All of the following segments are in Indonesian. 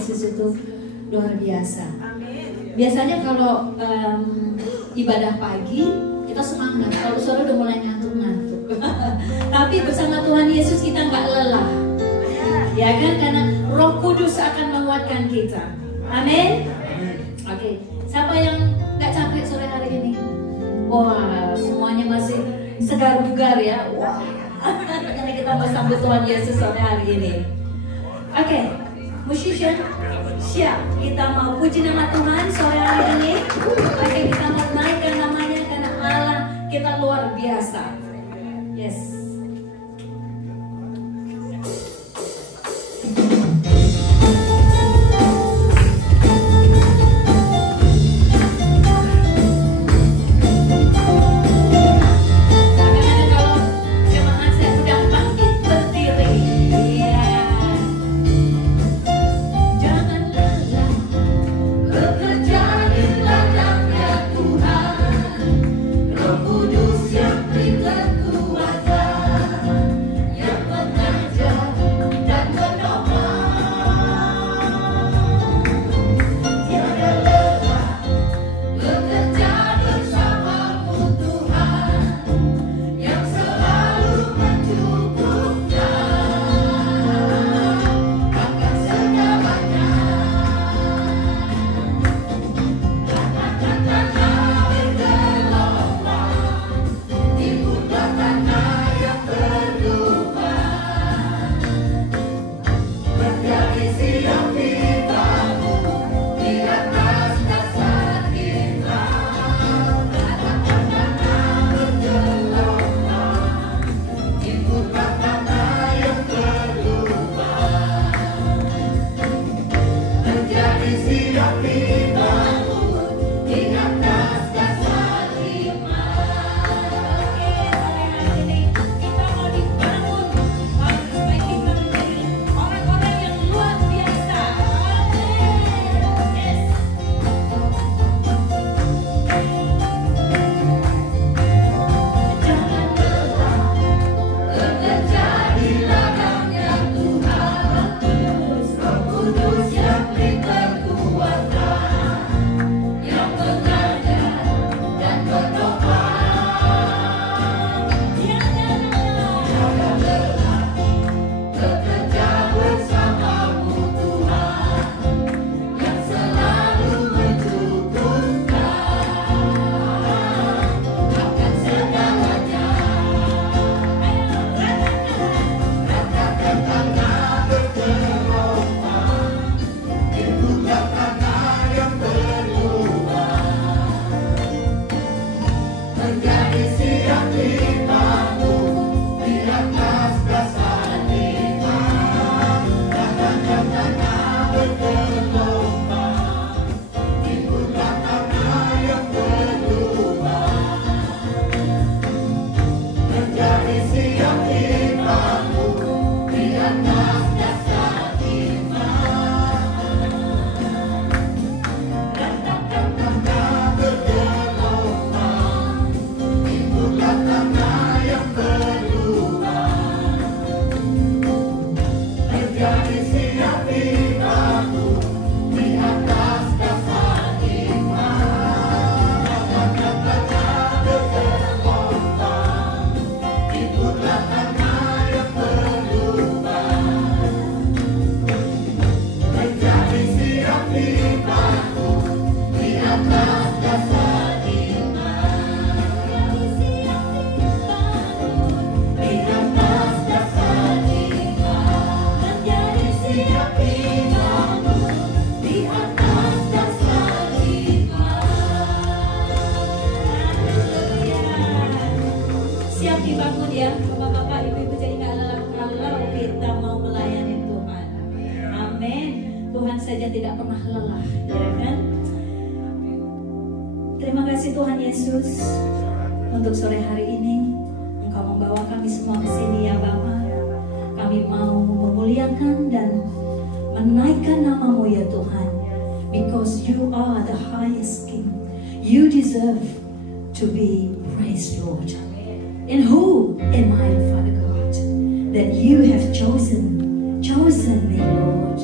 Yesus itu luar biasa. Biasanya kalau ibadah pagi kita semangat, kalau sore udah mulai ngantuk-ngantuk. Tapi bersama Tuhan Yesus kita nggak lelah, ya kan? Karena Roh Kudus akan menguatkan kita. Amin. Oke, siapa yang nggak capek sore hari ini? Wah, semuanya masih segar bugar ya. Wah, karena kita mau sambut Tuhan Yesus sore hari ini. Oke, musician siap. Kita mau puji nama Tuhan sore hari ini. Oke, kita mau naikkan namanya karena Allah kita luar biasa. Yes. Terima kasih Tuhan Yesus untuk sore hari ini Engkau membawa kami semua ke sini ya Bapa. Kami mau memuliakan dan menaikkan nama-Mu ya Tuhan, because You are the highest King. You deserve to be praised, Lord. And who am I, Father God, that You have chosen me, Lord.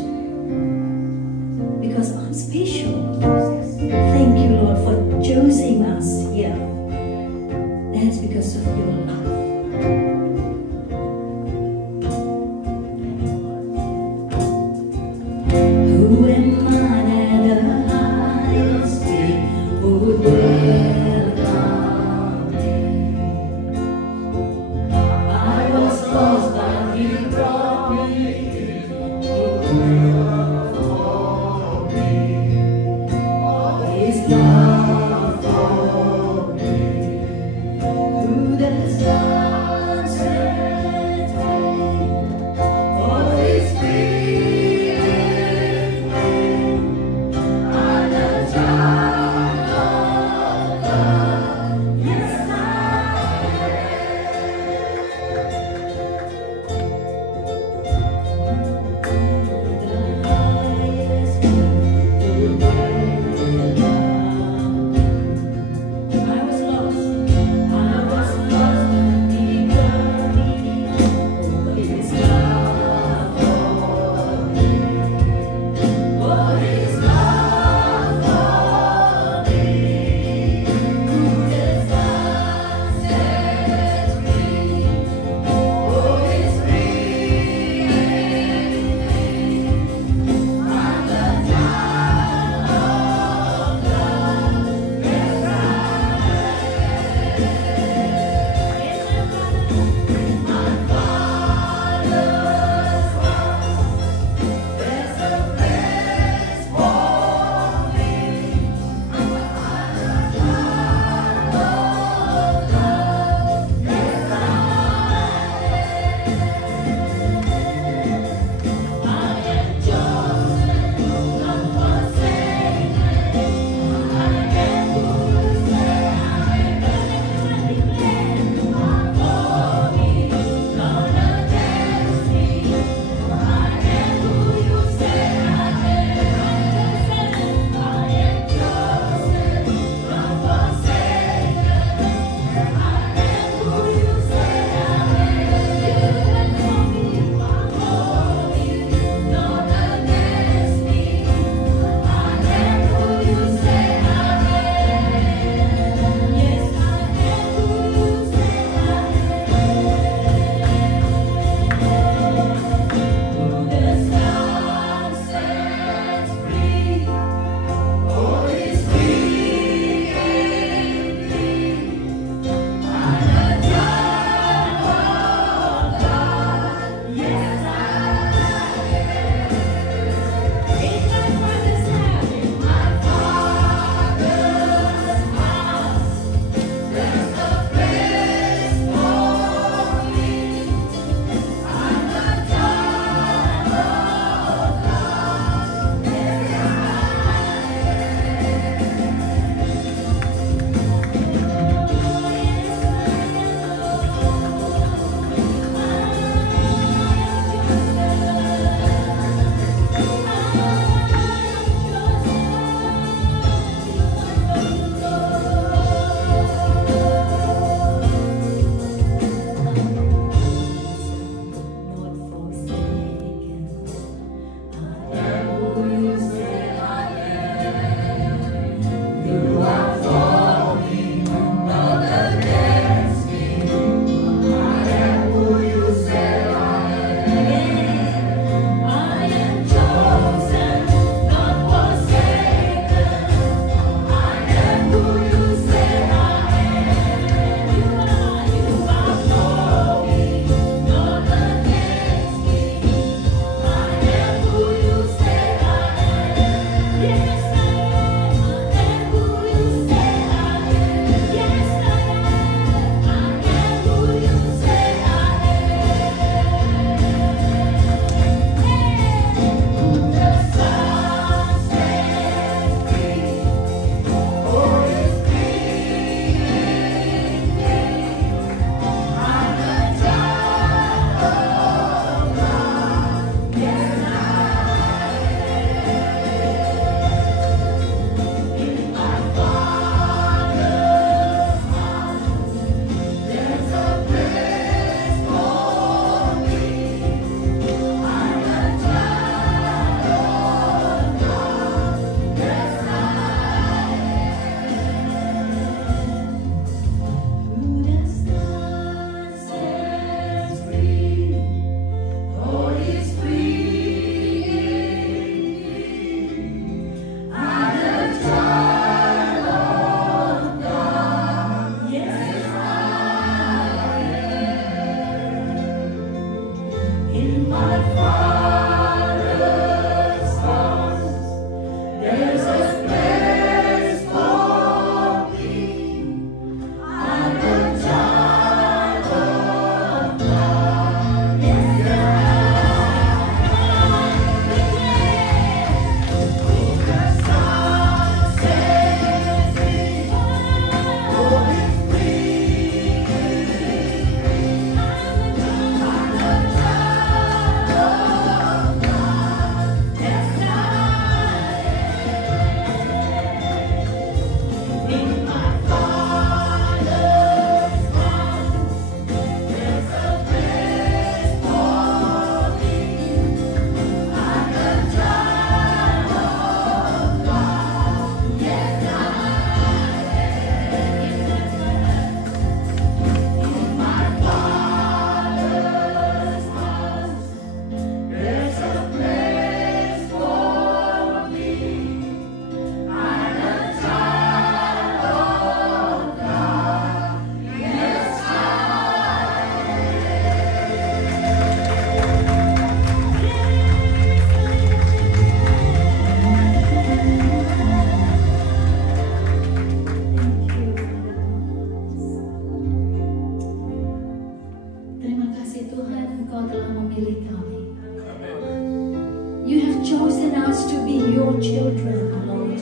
your children, Lord.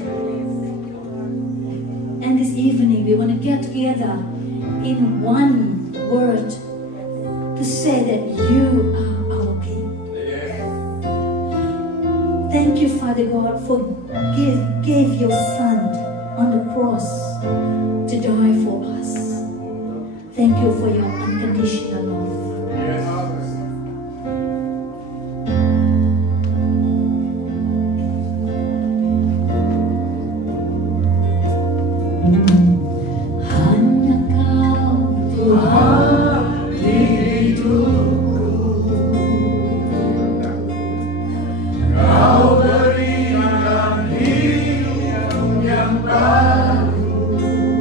And this evening we want to get together in one word to say that you are our King. Thank you, Father God, for gave your Son on the cross to die for us. Thank you for your unconditional love. Hanya Kau Tuhan hidupku, Kau berikan hidup yang baru.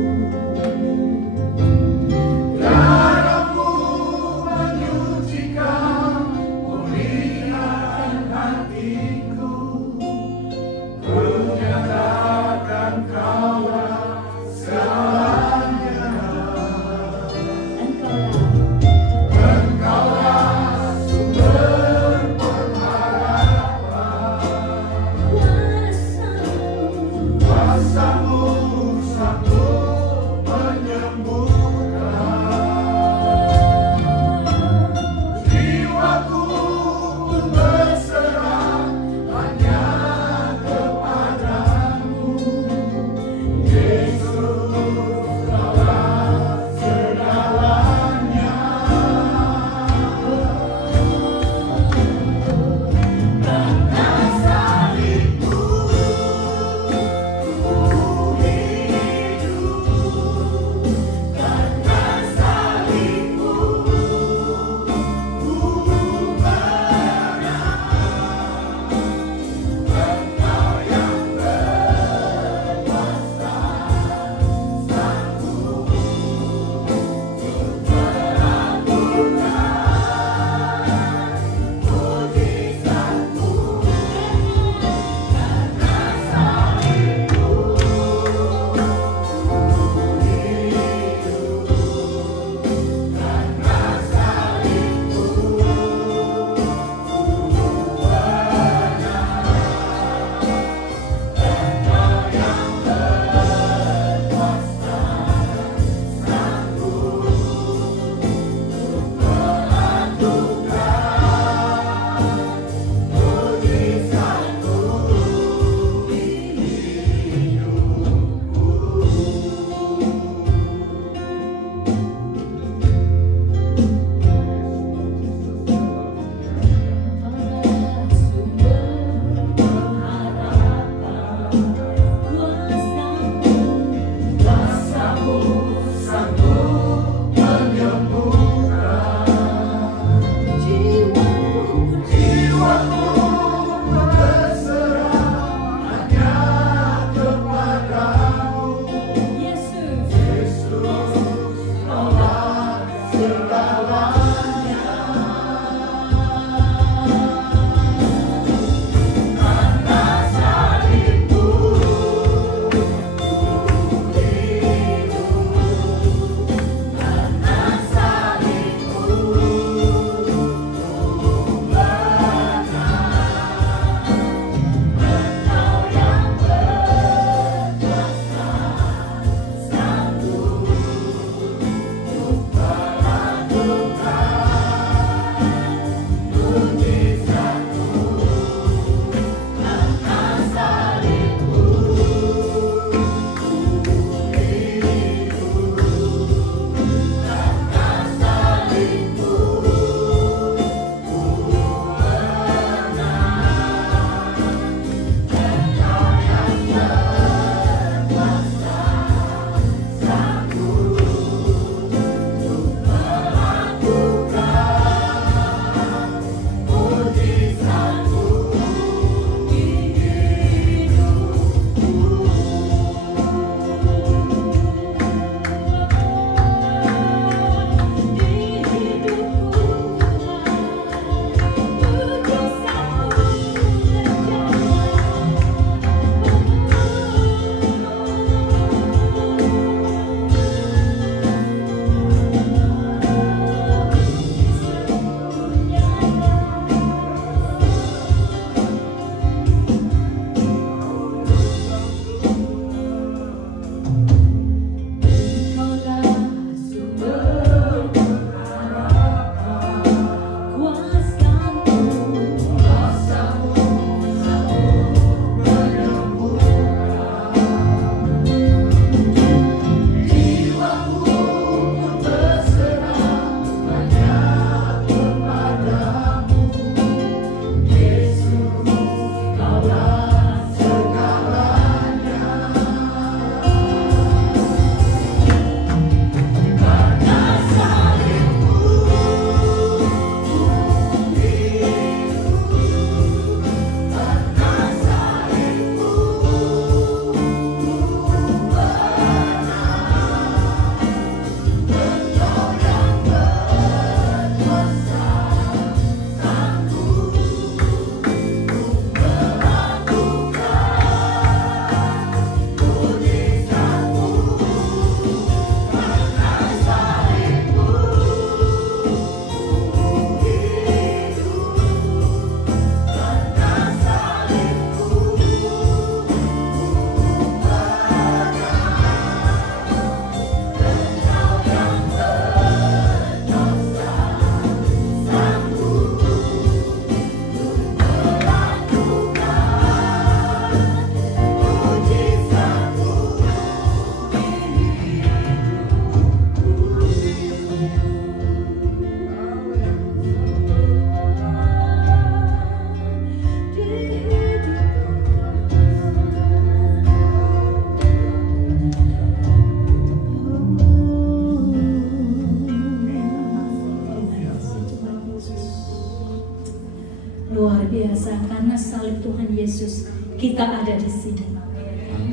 biasa, karena salib Tuhan Yesus kita ada di sini.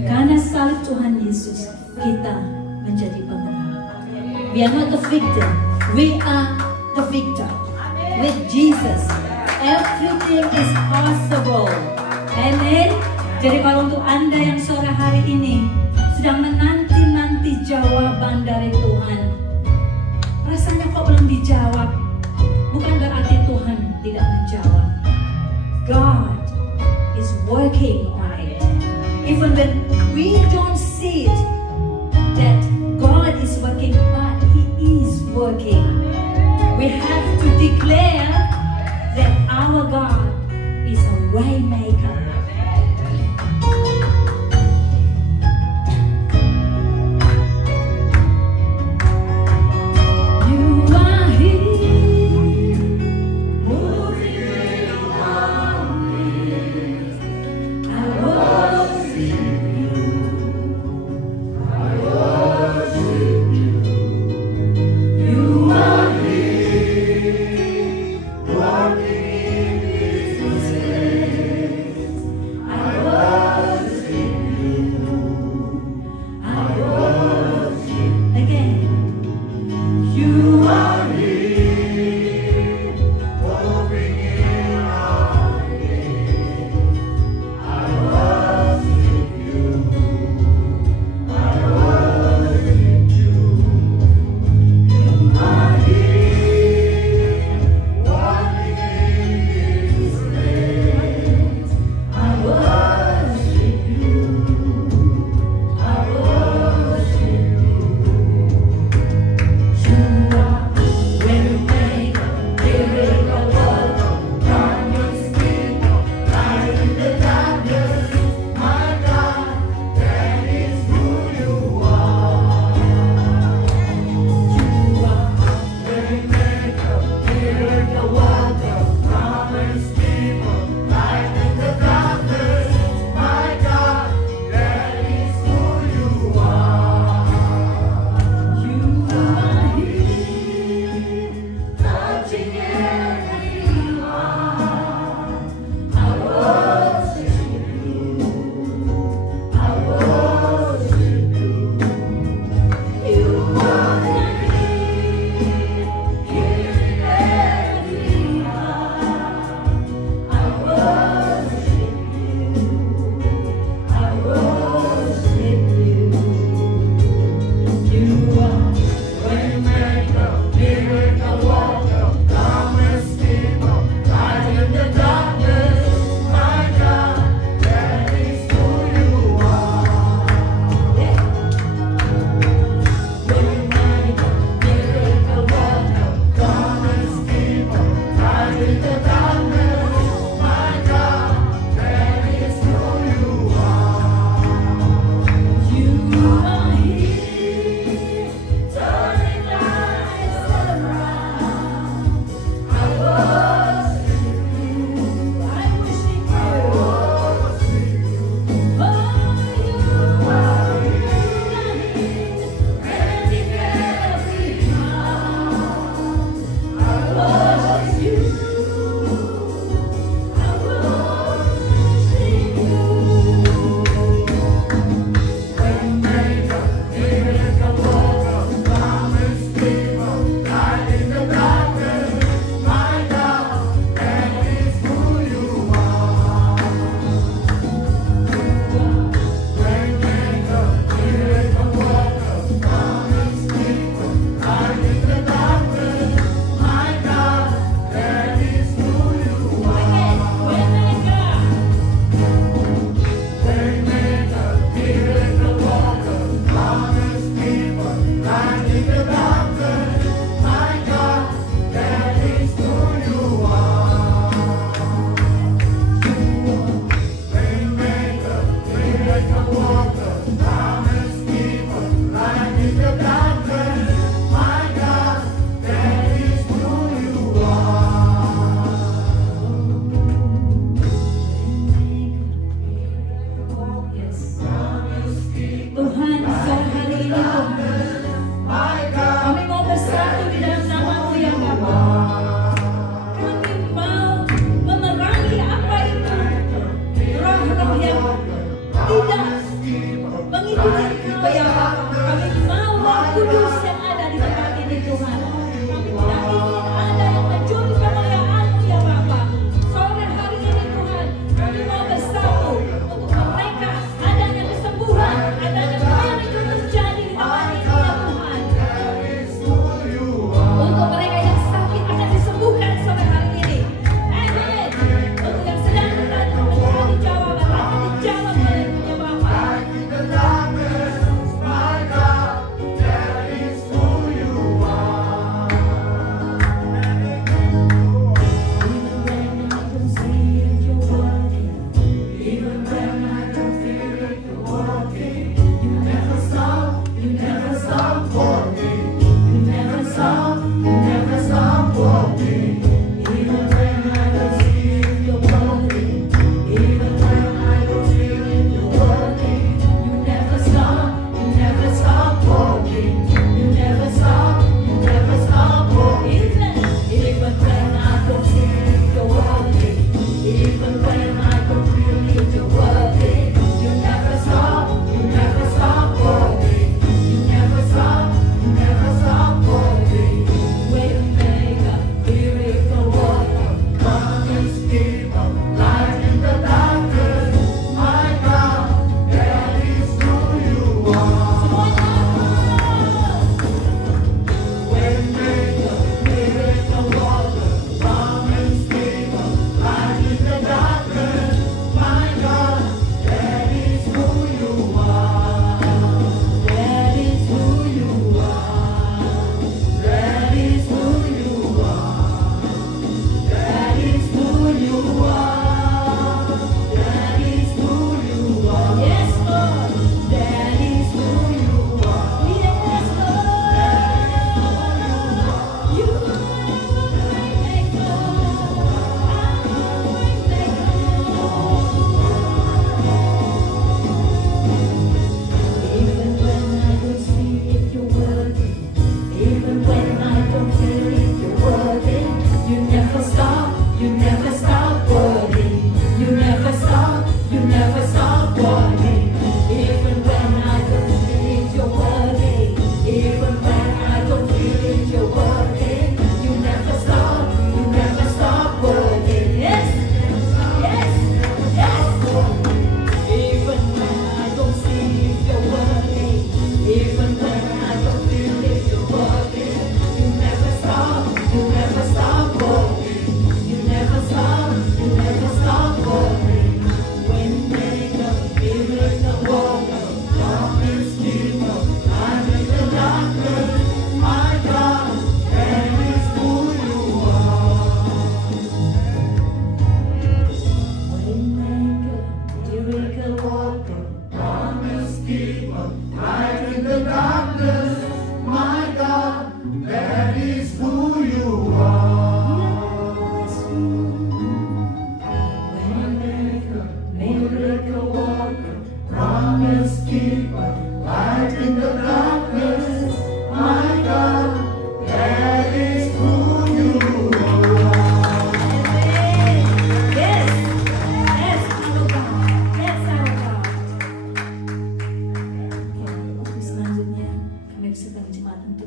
Karena salib Tuhan Yesus kita menjadi pemenang. We are not the victim, we are the victor. With Jesus, everything is possible. Amen. Jadi kalau untuk Anda yang sore hari ini sedang menanti-nanti jawaban dari Tuhan, rasanya kok belum dijawab, bukan berarti Tuhan tidak menjawab. God is working on it. Even when we don't see it, that God is working, but He is working. We have to declare that our God is a way maker.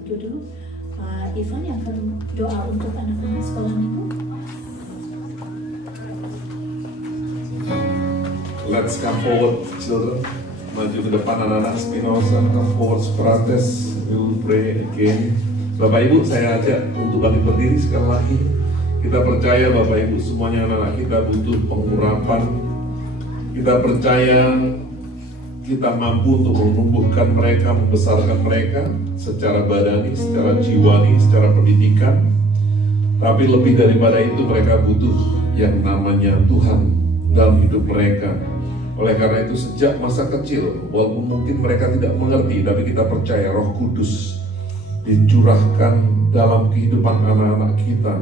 duduk. Pak Ivan yang akan doa untuk anak-anak sekolah minggu. Let's come forward, children. Maju ke depan anak-anak Spinoza. Come forward, Socrates. We will pray again. Bapak Ibu, saya ajak untuk bangkit berdiri sekali lagi. Kita percaya Bapak Ibu semuanya anak-anak kita butuh pengurapan. Kita percaya kita mampu untuk menumbuhkan mereka, membesarkan mereka secara badani, secara jiwani, secara pendidikan. Tapi lebih daripada itu mereka butuh yang namanya Tuhan dalam hidup mereka. Oleh karena itu sejak masa kecil, walaupun mungkin mereka tidak mengerti, tapi kita percaya Roh Kudus dicurahkan dalam kehidupan anak-anak kita.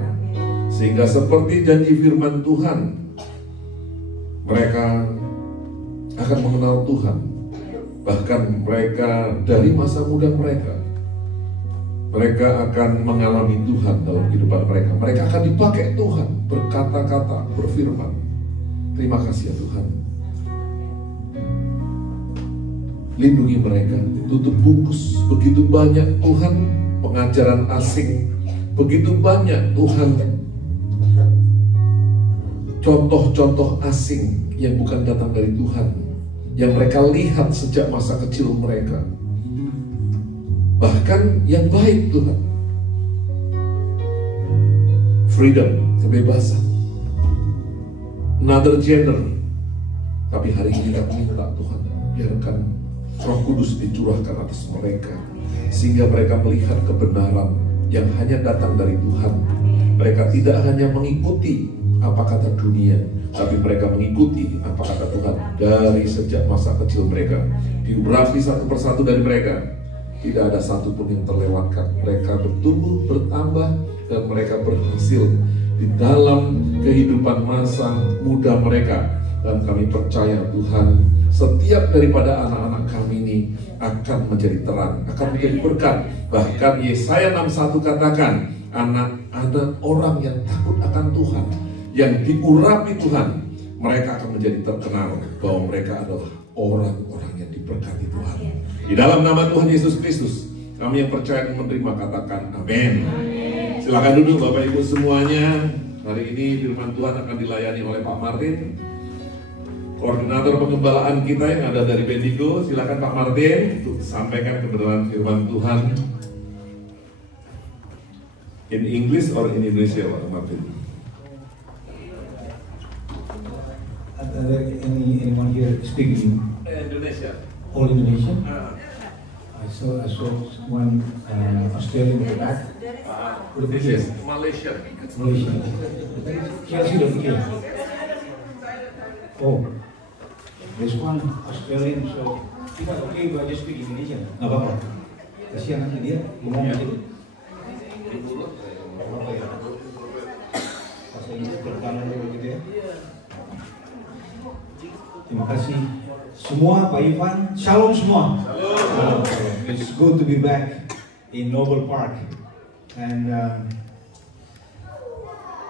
Sehingga seperti janji firman Tuhan, mereka akan mengenal Tuhan. Bahkan mereka dari masa muda mereka akan mengalami Tuhan dalam kehidupan mereka. Mereka akan dipakai Tuhan berkata-kata, berfirman. Terima kasih ya Tuhan. Lindungi mereka, tutup bungkus. Begitu banyak Tuhan pengajaran asing, begitu banyak Tuhan contoh-contoh asing yang bukan datang dari Tuhan, yang mereka lihat sejak masa kecil mereka. Bahkan yang baik Tuhan, freedom, kebebasan, another gender. Tapi hari ini kita minta Tuhan, biarkan Roh Kudus dicurahkan atas mereka, sehingga mereka melihat kebenaran yang hanya datang dari Tuhan. Mereka tidak hanya mengikuti apa kata dunia, tapi mereka mengikuti apa kata Tuhan dari sejak masa kecil mereka. Diurapi satu persatu dari mereka, tidak ada satupun yang terlewatkan. Mereka bertumbuh, bertambah, dan mereka berhasil di dalam kehidupan masa muda mereka. Dan kami percaya Tuhan, setiap daripada anak-anak kami ini akan menjadi terang, akan menjadi berkat. Bahkan Yesaya 61 katakan, anak-anak orang yang takut akan Tuhan, yang diurapi Tuhan, mereka akan menjadi terkenal bahwa mereka adalah orang-orang yang diberkati Tuhan. Di dalam nama Tuhan Yesus Kristus, kami yang percaya dan menerima katakan amin. Silakan duduk Bapak Ibu semuanya. Hari ini firman Tuhan akan dilayani oleh Pak Martin, koordinator pengembalaan kita yang ada dari Bendigo. Silakan Pak Martin untuk sampaikan kebenaran firman Tuhan. In English or in Indonesia, Pak Martin? Are there anyone here speaking Indonesia? all Indonesian? I saw one Australian in the back. This is Malaysia. Malaysia. Chelsea don't care. Oh, there's one Australian, so it's okay if I just speak Indonesian. Nggak apa-apa. Kasihan nanti dia ngomong gitu. Apa ya? Bahasa Inggris terkenal gitu ya. Terima kasih semua, Pak Ivan. Shalom semua. Shalom. It's good to be back in Noble Park. And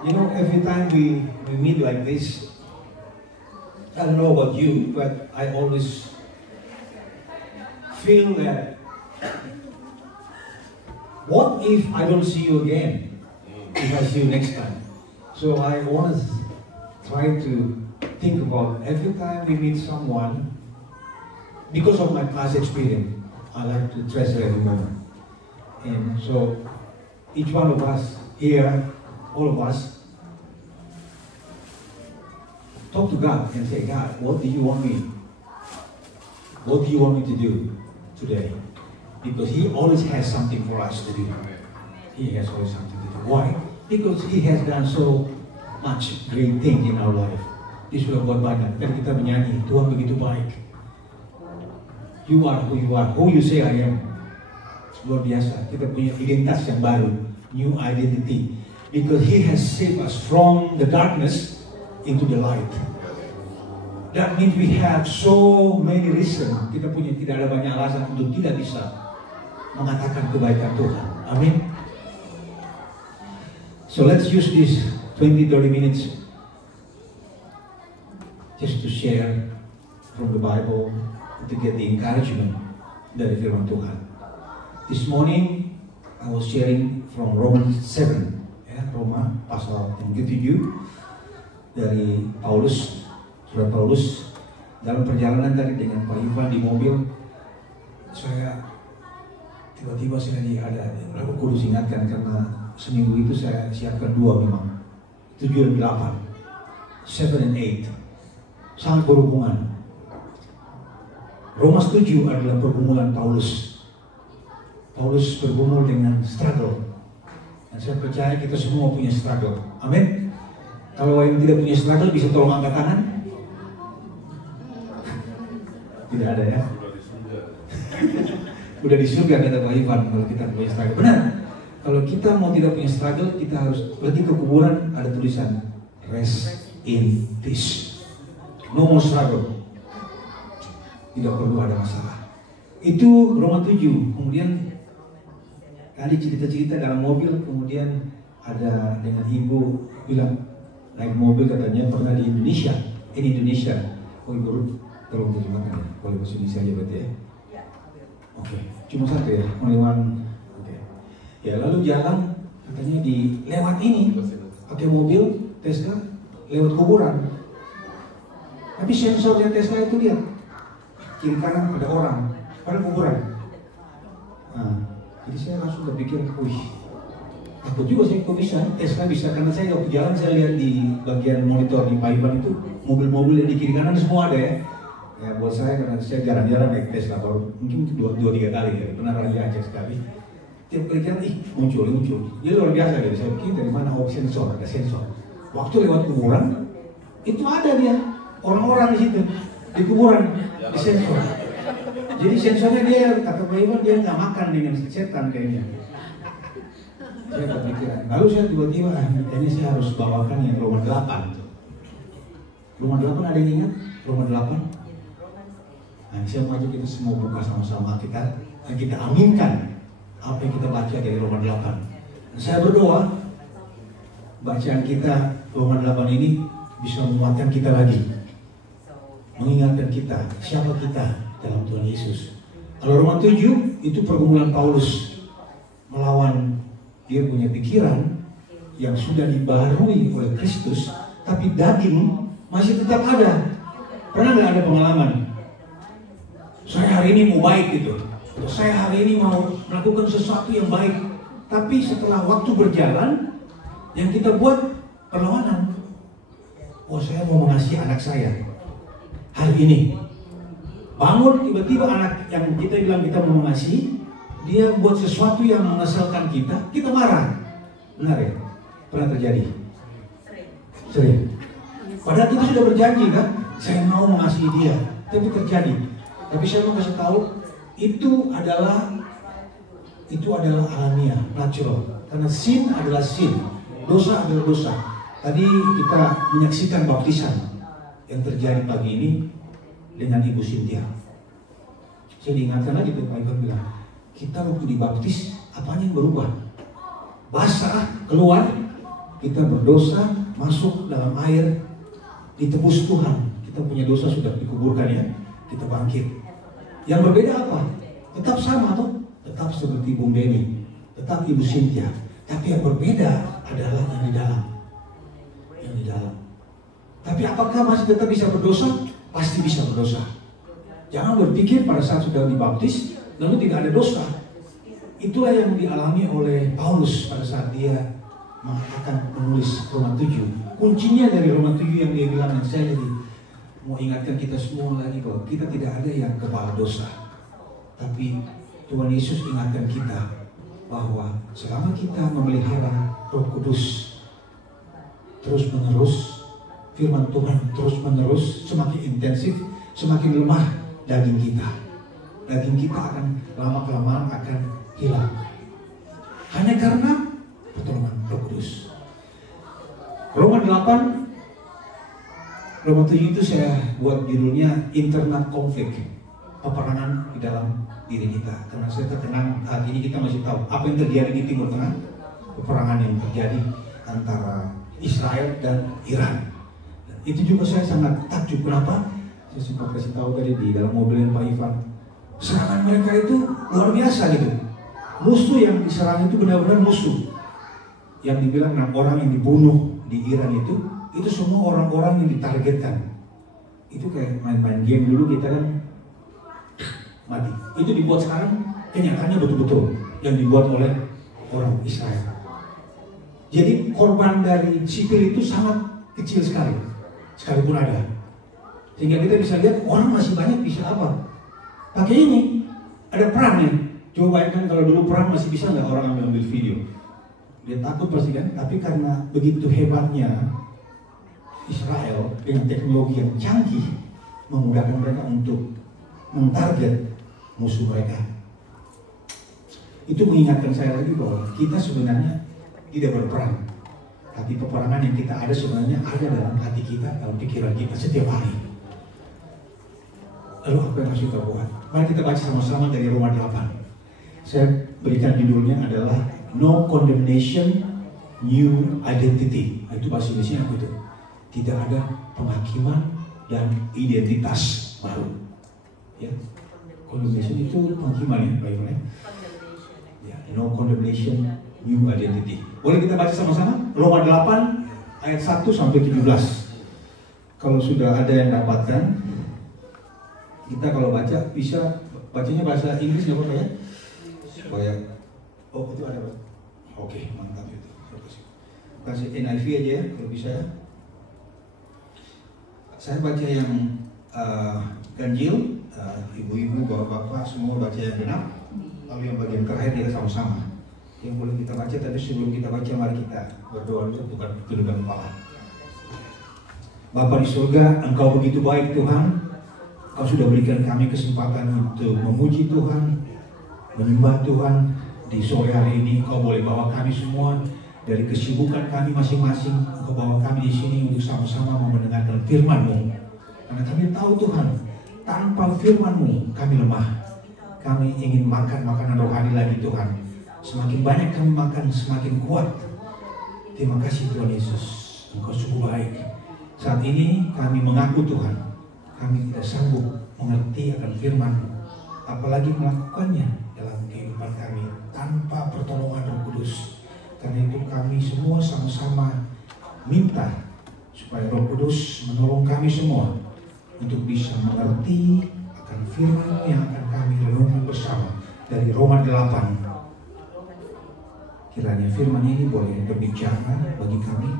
you know, every time we meet like this, I don't know about you, but I always feel that, what if I don't see you again? If I see you next time? So I want to try to think about every time we meet someone, because of my past experience, I like to treasure every moment. And so each one of us here, all of us, talk to God and say, God, what do you want me? What do you want me to do today? Because He always has something for us to do. He has always something to do. Why? Because He has done so much great things in our life. Di sudah buat banyak. Dan kita menyanyi, Tuhan begitu baik. You are who you are. Who you say I am. Luar biasa. Kita punya identitas yang baru. New identity. Because He has saved us from the darkness into the light. That means we have so many reasons. Kita punya tidak ada banyak alasan untuk tidak bisa mengatakan kebaikan Tuhan. Amin. So let's use this 20-30 minutes just to share from the Bible, to get the encouragement dari firman Tuhan. This morning I was sharing from Romans 7, ya, Roma pasal yang ke-7 dari Paulus, surat Paulus. Dalam perjalanan tadi dengan Pak Ivan di mobil, saya tiba-tiba saya ada Roh Kudus ingatkan, karena seminggu itu saya siapkan 2 memang, 7 dan 8, 7 and 8, sangat berhubungan. Roma 7 adalah pergumulan Paulus. Paulus bergumul dengan struggle, dan saya percaya kita semua punya struggle. Amin. Kalau yang tidak punya struggle bisa tolong angkat tangan. Tidak ada ya. Udah di surga kata Pak Ivan kalau kita punya struggle. Benar. Kalau kita mau tidak punya struggle, kita harus pergi ke kuburan, ada tulisan rest in peace. No more struggle. Tidak perlu ada masalah. Itu Roma 7. Kemudian tadi cerita-cerita dalam mobil, kemudian ada dengan ibu bilang naik mobil katanya pernah di Indonesia. Ini Indonesia. Oh ibu tolong terjemahkan ya. Boleh bahasa Indonesia aja berarti ya. Oke, cuma satu ya, only one. Oke. Ya lalu jalan katanya di lewat ini pakai mobil Tesla lewat kuburan. Tapi sensornya Tesla itu lihat kiri kanan ada orang, pada kuburan. Nah, jadi saya langsung berpikir, wih, takut juga saya kok bisa Tesla bisa, karena saya waktu jalan saya lihat di bagian monitor di Pak Ivan itu mobil-mobil yang di kiri kanan semua ada ya. Ya buat saya, karena saya jarang-jarang naik Tesla, baru mungkin 2-3 kali ya, pernah lagi aja sekali. Tiap kali jalan, muncul. Dia luar biasa gitu. Saya pikir dari mana? Oh sensor, ada sensor. Waktu lewat kuburan, itu ada dia orang-orang di situ di kuburan, di sensor. Jadi sensornya dia kata Pak Ivan dia nggak makan dengan setan kayaknya. Saya berpikiran. Lalu saya tiba-tiba ini saya harus bawakan yang Roma 8. Roma 8 ada yang ingat? Roma 8. Nah, saya mau ajak kita semua buka sama-sama kita dan kita aminkan apa yang kita baca dari Roma 8. Dan saya berdoa bacaan kita Roma 8 ini bisa menguatkan kita lagi, mengingatkan kita siapa kita dalam Tuhan Yesus. Kalau Roma 7 itu pergumulan Paulus melawan, dia punya pikiran yang sudah dibaharui oleh Kristus, tapi daging masih tetap ada. Pernah nggak ada pengalaman? Saya hari ini mau baik gitu, saya hari ini mau melakukan sesuatu yang baik, tapi setelah waktu berjalan, yang kita buat perlawanan. Oh saya mau mengasihi anak saya hari ini. Bangun tiba-tiba anak yang kita bilang kita mau mengasihi, dia buat sesuatu yang mengesalkan kita marah. Benar ya? Pernah terjadi? Sering. Padahal kita sudah berjanji kan, saya mau mengasihi dia, tapi terjadi. Tapi saya mau kasih tahu, itu adalah alamiah, natural. Karena sin adalah sin, dosa adalah dosa. Tadi kita menyaksikan baptisan yang terjadi pagi ini dengan Ibu Cynthia. Saya diingatkan lagi tuh Pak Ivan bilang, kita waktu dibaptis, apanya yang berubah? Basah, keluar, kita berdosa, masuk dalam air, ditebus Tuhan. Kita punya dosa sudah dikuburkan ya, kita bangkit. Yang berbeda apa? Tetap sama tuh, tetap seperti Bung Denny, tetap Ibu Cynthia. Tapi yang berbeda adalah yang di dalam. Yang di dalam. Tapi apakah masih tetap bisa berdosa? Pasti bisa berdosa. Jangan berpikir pada saat sudah dibaptis lalu tidak ada dosa. Itulah yang dialami oleh Paulus pada saat dia akan menulis Roma 7. Kuncinya dari Roma 7 yang dia bilang, yang saya jadi mau ingatkan kita semua lagi bahwa kita tidak ada yang kepala dosa. Tapi Tuhan Yesus ingatkan kita bahwa selama kita memelihara Roh Kudus terus menerus, firman Tuhan terus menerus, semakin intensif, semakin lemah daging kita. Daging kita akan lama-kelamaan akan hilang. Hanya karena pertolongan Roh Kudus. Roma 8, Roma 7 itu saya buat judulnya internal konflik, peperangan di dalam diri kita. Karena saya terkenang saat ini kita masih tahu apa yang terjadi di Timur Tengah, peperangan yang terjadi antara Israel dan Iran. Dan itu juga saya sangat takjub. Kenapa? Saya sempat kasih tahu tadi di dalam mobil Pak Ivan, serangan mereka itu luar biasa gitu. Musuh yang diserang itu benar-benar musuh. Yang dibilang 6 orang yang dibunuh di Iran itu semua orang-orang yang ditargetkan. Itu kayak main-main game dulu kita kan mati. Itu dibuat sekarang kenyataannya betul-betul yang dibuat oleh orang Israel. Jadi korban dari sipil itu sangat kecil sekali, sekalipun ada. Sehingga kita bisa lihat orang masih banyak bisa apa? Pakai ini, ada perang nih. Coba bayangkan kalau dulu perang masih bisa nggak orang ambil video? Dia takut pasti kan, tapi karena begitu hebatnya Israel dengan teknologi yang canggih memudahkan mereka untuk mentarget musuh mereka. Itu mengingatkan saya lagi bahwa kita sebenarnya tidak berperang, tapi peperangan yang kita ada sebenarnya ada dalam hati kita, dalam pikiran kita setiap hari. Lalu apa yang harus kita buat? Mari kita baca sama-sama dari Roma 8. Saya berikan judulnya adalah No Condemnation, New Identity. Itu bahasa Indonesia apa itu? Tidak ada penghakiman dan identitas baru. Ya, condemnation itu penghakiman ya, baiknya. Ya, no condemnation, new identity. Boleh kita baca sama-sama? Roma 8 ayat 1 sampai 17. Kalau sudah ada yang dapatkan, kita kalau baca bisa bacanya bahasa Inggris nggak apa-apa ya? Supaya itu ada. Oke, mantap itu. Kasih NIV aja ya kalau bisa ya. Saya baca yang ganjil, ibu-ibu, bapak-bapak semua baca yang benar. Lalu yang bagian terakhir kita sama-sama. Yang boleh kita baca, tapi sebelum kita baca mari kita berdoa dulu, bukan tundukkan kepala. Bapa di surga, Engkau begitu baik Tuhan. Engkau sudah berikan kami kesempatan untuk memuji Tuhan, menyembah Tuhan. Di sore hari ini Engkau boleh bawa kami semua dari kesibukan kami masing-masing. Engkau bawa kami di sini untuk sama-sama mendengarkan firman-Mu. Karena kami tahu Tuhan, tanpa firman-Mu kami lemah. Kami ingin makan makanan rohani lagi Tuhan. Semakin banyak kami makan, semakin kuat. Terima kasih Tuhan Yesus, Engkau sungguh baik. Saat ini kami mengaku Tuhan, kami tidak sanggup mengerti akan firman-Mu, apalagi melakukannya dalam kehidupan kami tanpa pertolongan Roh Kudus. Karena itu kami semua sama-sama minta supaya Roh Kudus menolong kami semua untuk bisa mengerti akan firman yang akan kami renungkan bersama dari Roma 8. Kiranya firman ini boleh berbicara bagi kami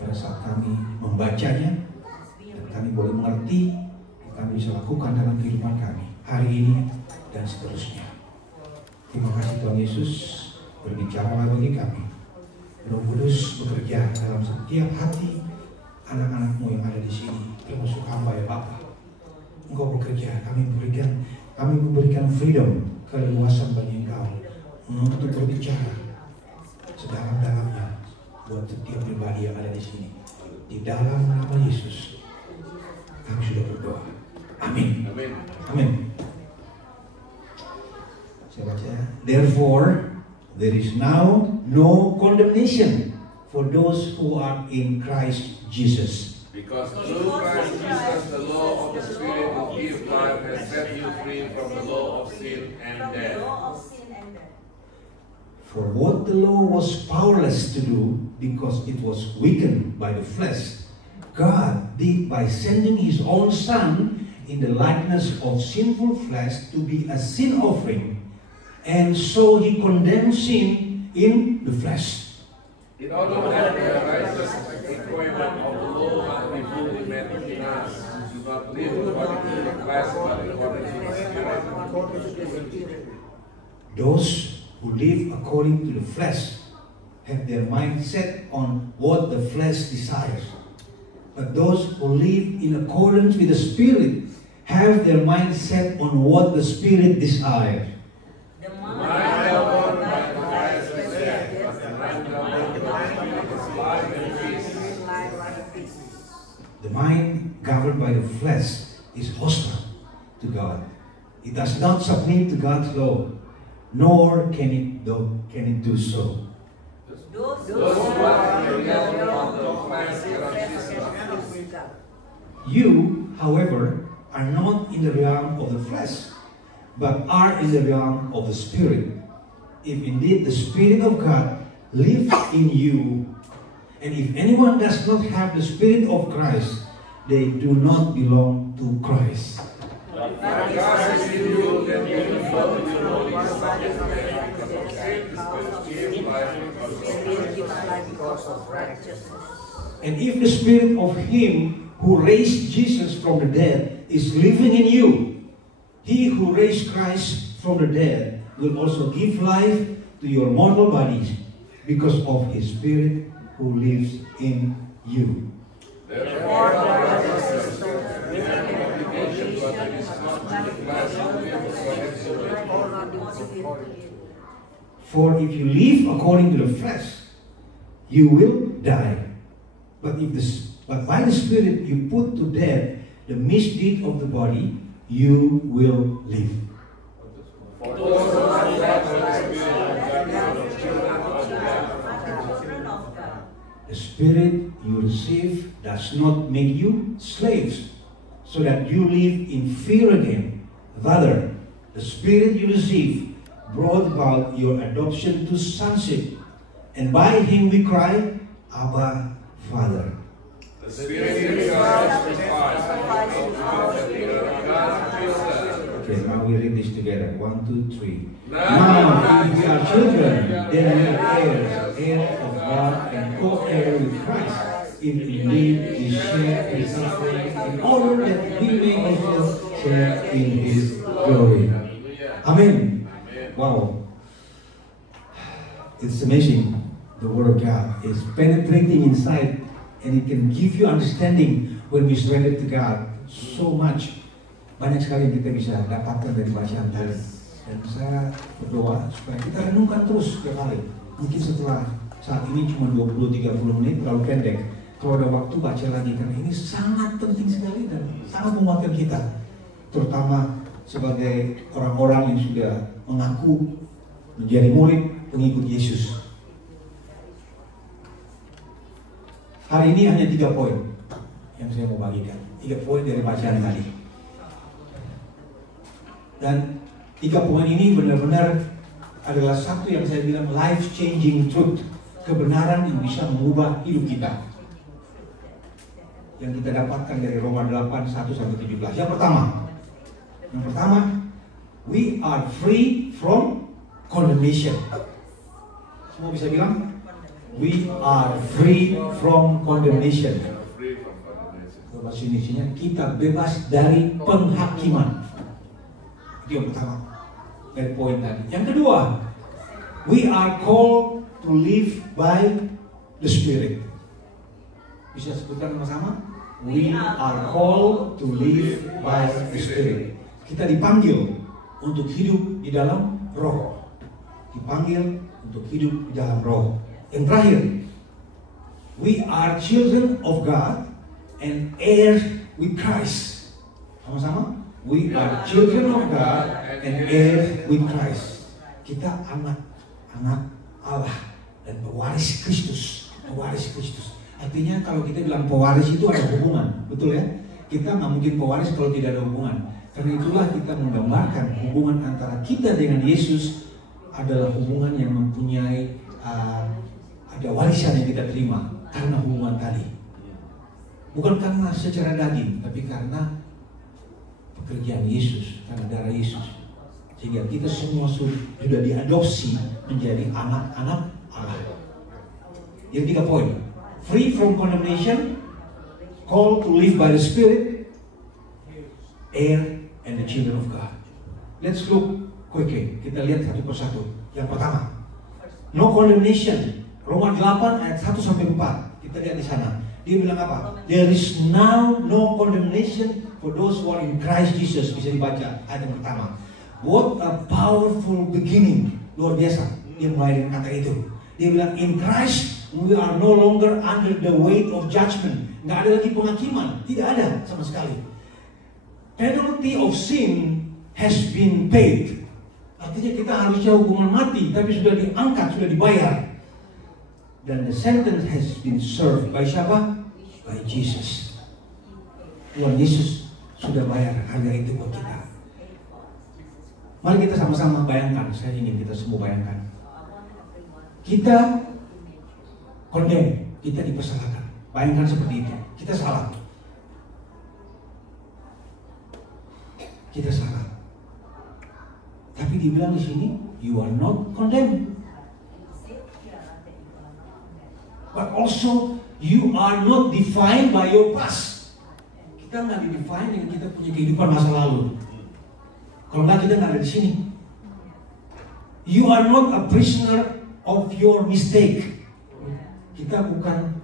pada saat kami membacanya, dan kami boleh mengerti, kami bisa lakukan dalam kehidupan kami hari ini dan seterusnya. Terima kasih Tuhan Yesus, berbicaralah bagi kami. Roh Kudus bekerja dalam setiap hati anak-anak-Mu yang ada di sini, termasuk hamba ya Bapa. Engkau bekerja, kami memberikan freedom, keleluasan bagi Engkau untuk berbicara sedalam-dalamnya buat setiap pribadi yang ada di sini. Di dalam nama Yesus kami sudah berdoa. Amin. Amin. Amin. Saya baca. Therefore, there is now no condemnation for those who are in Christ Jesus. Because through Christ Jesus, the law of the Spirit who gives life has set you free from the law of sin and death. For what the law was powerless to do, because it was weakened by the flesh, God did by sending His own Son in the likeness of sinful flesh to be a sin offering, and so He condemned sin in the flesh. In order that the righteous requirement of the law might be fully met in us, do not live according to the flesh, but according to the Spirit. Those who live according to the flesh have their mind set on what the flesh desires. But those who live in accordance with the Spirit have their mind set on what the Spirit desires. The mind governed by the flesh is death, but the mind governed by the Spirit is life and peace. The mind governed by the flesh is hostile to God. It does not submit to God's law, nor can it do so. Those who are in the realm of the flesh cannot see God. You, however, are not in the realm of the flesh, but are in the realm of the Spirit, if indeed the Spirit of God lives in you, and if anyone does not have the Spirit of Christ, they do not belong to Christ. And if the Spirit of Him who raised Jesus from the dead is living in you, He who raised Christ from the dead will also give life to your mortal bodies because of His Spirit who lives in you. For if you live according to the flesh, you will die. But by the Spirit you put to death the misdeed of the body, you will live. The Spirit you receive does not make you slaves, so that you live in fear again. Rather, the Spirit you receive brought about your adoption to sonship, and by Him we cry, Abba, Father. The Spirit Himself testifies in our spirit that God is God. Okay, now we read this together. 1, 2, 3. Now, if we are children, then we are heirs of God and co-heirs with Christ, if indeed we share His suffering, in order that we may also share in His glory. Amen. Wow. It's amazing. The Word of God is penetrating inside, and it can give you understanding when we surrender to God so much. Banyak sekali yang kita bisa dapatkan dari bacaan tadi. Dan saya berdoa supaya kita renungkan terus setiap hari. Mungkin setelah saat ini cuma 20-30 menit, terlalu pendek. Kalau ada waktu baca lagi, karena ini sangat penting sekali dan sangat menguatkan kita. Terutama sebagai orang-orang yang sudah mengaku menjadi murid pengikut Yesus. Hari ini hanya 3 poin yang saya mau bagikan. 3 poin dari bacaan tadi. Dan 3 poin ini benar-benar adalah satu yang saya bilang life-changing truth. Kebenaran yang bisa mengubah hidup kita. Yang kita dapatkan dari Roma 8, 1-17. Yang pertama, we are free from condemnation. Semua bisa bilang? We are free from condemnation. Bahasa Indonesianya, kita bebas dari penghakiman. Itu yang pertama dari poin tadi. Yang kedua, we are called to live by the Spirit. Bisa sebutkan sama-sama? We are called to live by the Spirit. Kita dipanggil untuk hidup di dalam Roh. Dipanggil untuk hidup di dalam Roh. Yang terakhir, we are children of God and heirs with Christ. Sama-sama? We are children of God and heirs with Christ. Kita anak Allah dan pewaris Kristus. Pewaris Kristus. Artinya kalau kita bilang pewaris itu ada hubungan, betul ya? Kita nggak mungkin pewaris kalau tidak ada hubungan. Karena itulah kita menggambarkan hubungan antara kita dengan Yesus adalah hubungan yang mempunyai ada warisan yang kita terima karena hubungan tadi. Bukan karena secara daging, tapi karena pekerjaan Yesus, karena darah Yesus. Sehingga kita semua sudah diadopsi menjadi anak-anak Allah. Yang 3 poin. Free from condemnation, called to live by the Spirit, heir and the children of God. Let's look quickly. Kita lihat satu persatu. Yang pertama, no condemnation. Roma 8 ayat 1-4. Kita lihat di sana. Dia bilang apa? There is now no condemnation for those who are in Christ Jesus. Bisa dibaca ayat yang pertama. What a powerful beginning. Luar biasa. Dia mulai dengan kata itu. Dia bilang in Christ we are no longer under the weight of judgment. Nggak ada lagi penghakiman. Tidak ada sama sekali. Penalty of sin has been paid. Artinya kita harusnya hukuman mati, tapi sudah diangkat, sudah dibayar. Dan the sentence has been served by siapa? By Jesus. Tuhan Yesus sudah bayar harga itu buat kita. Mari kita sama-sama bayangkan, saya ingin kita semua bayangkan. kita condemn, kita dipersalahkan. Bayangkan seperti itu, kita salah. Kita salah. Tapi dibilang di sini, you are not condemned. But also, you are not defined by your past. Kita nggak di-define dengan kita punya kehidupan masa lalu. Kalau nggak, kita nggak ada di sini. You are not a prisoner of your mistake. Kita bukan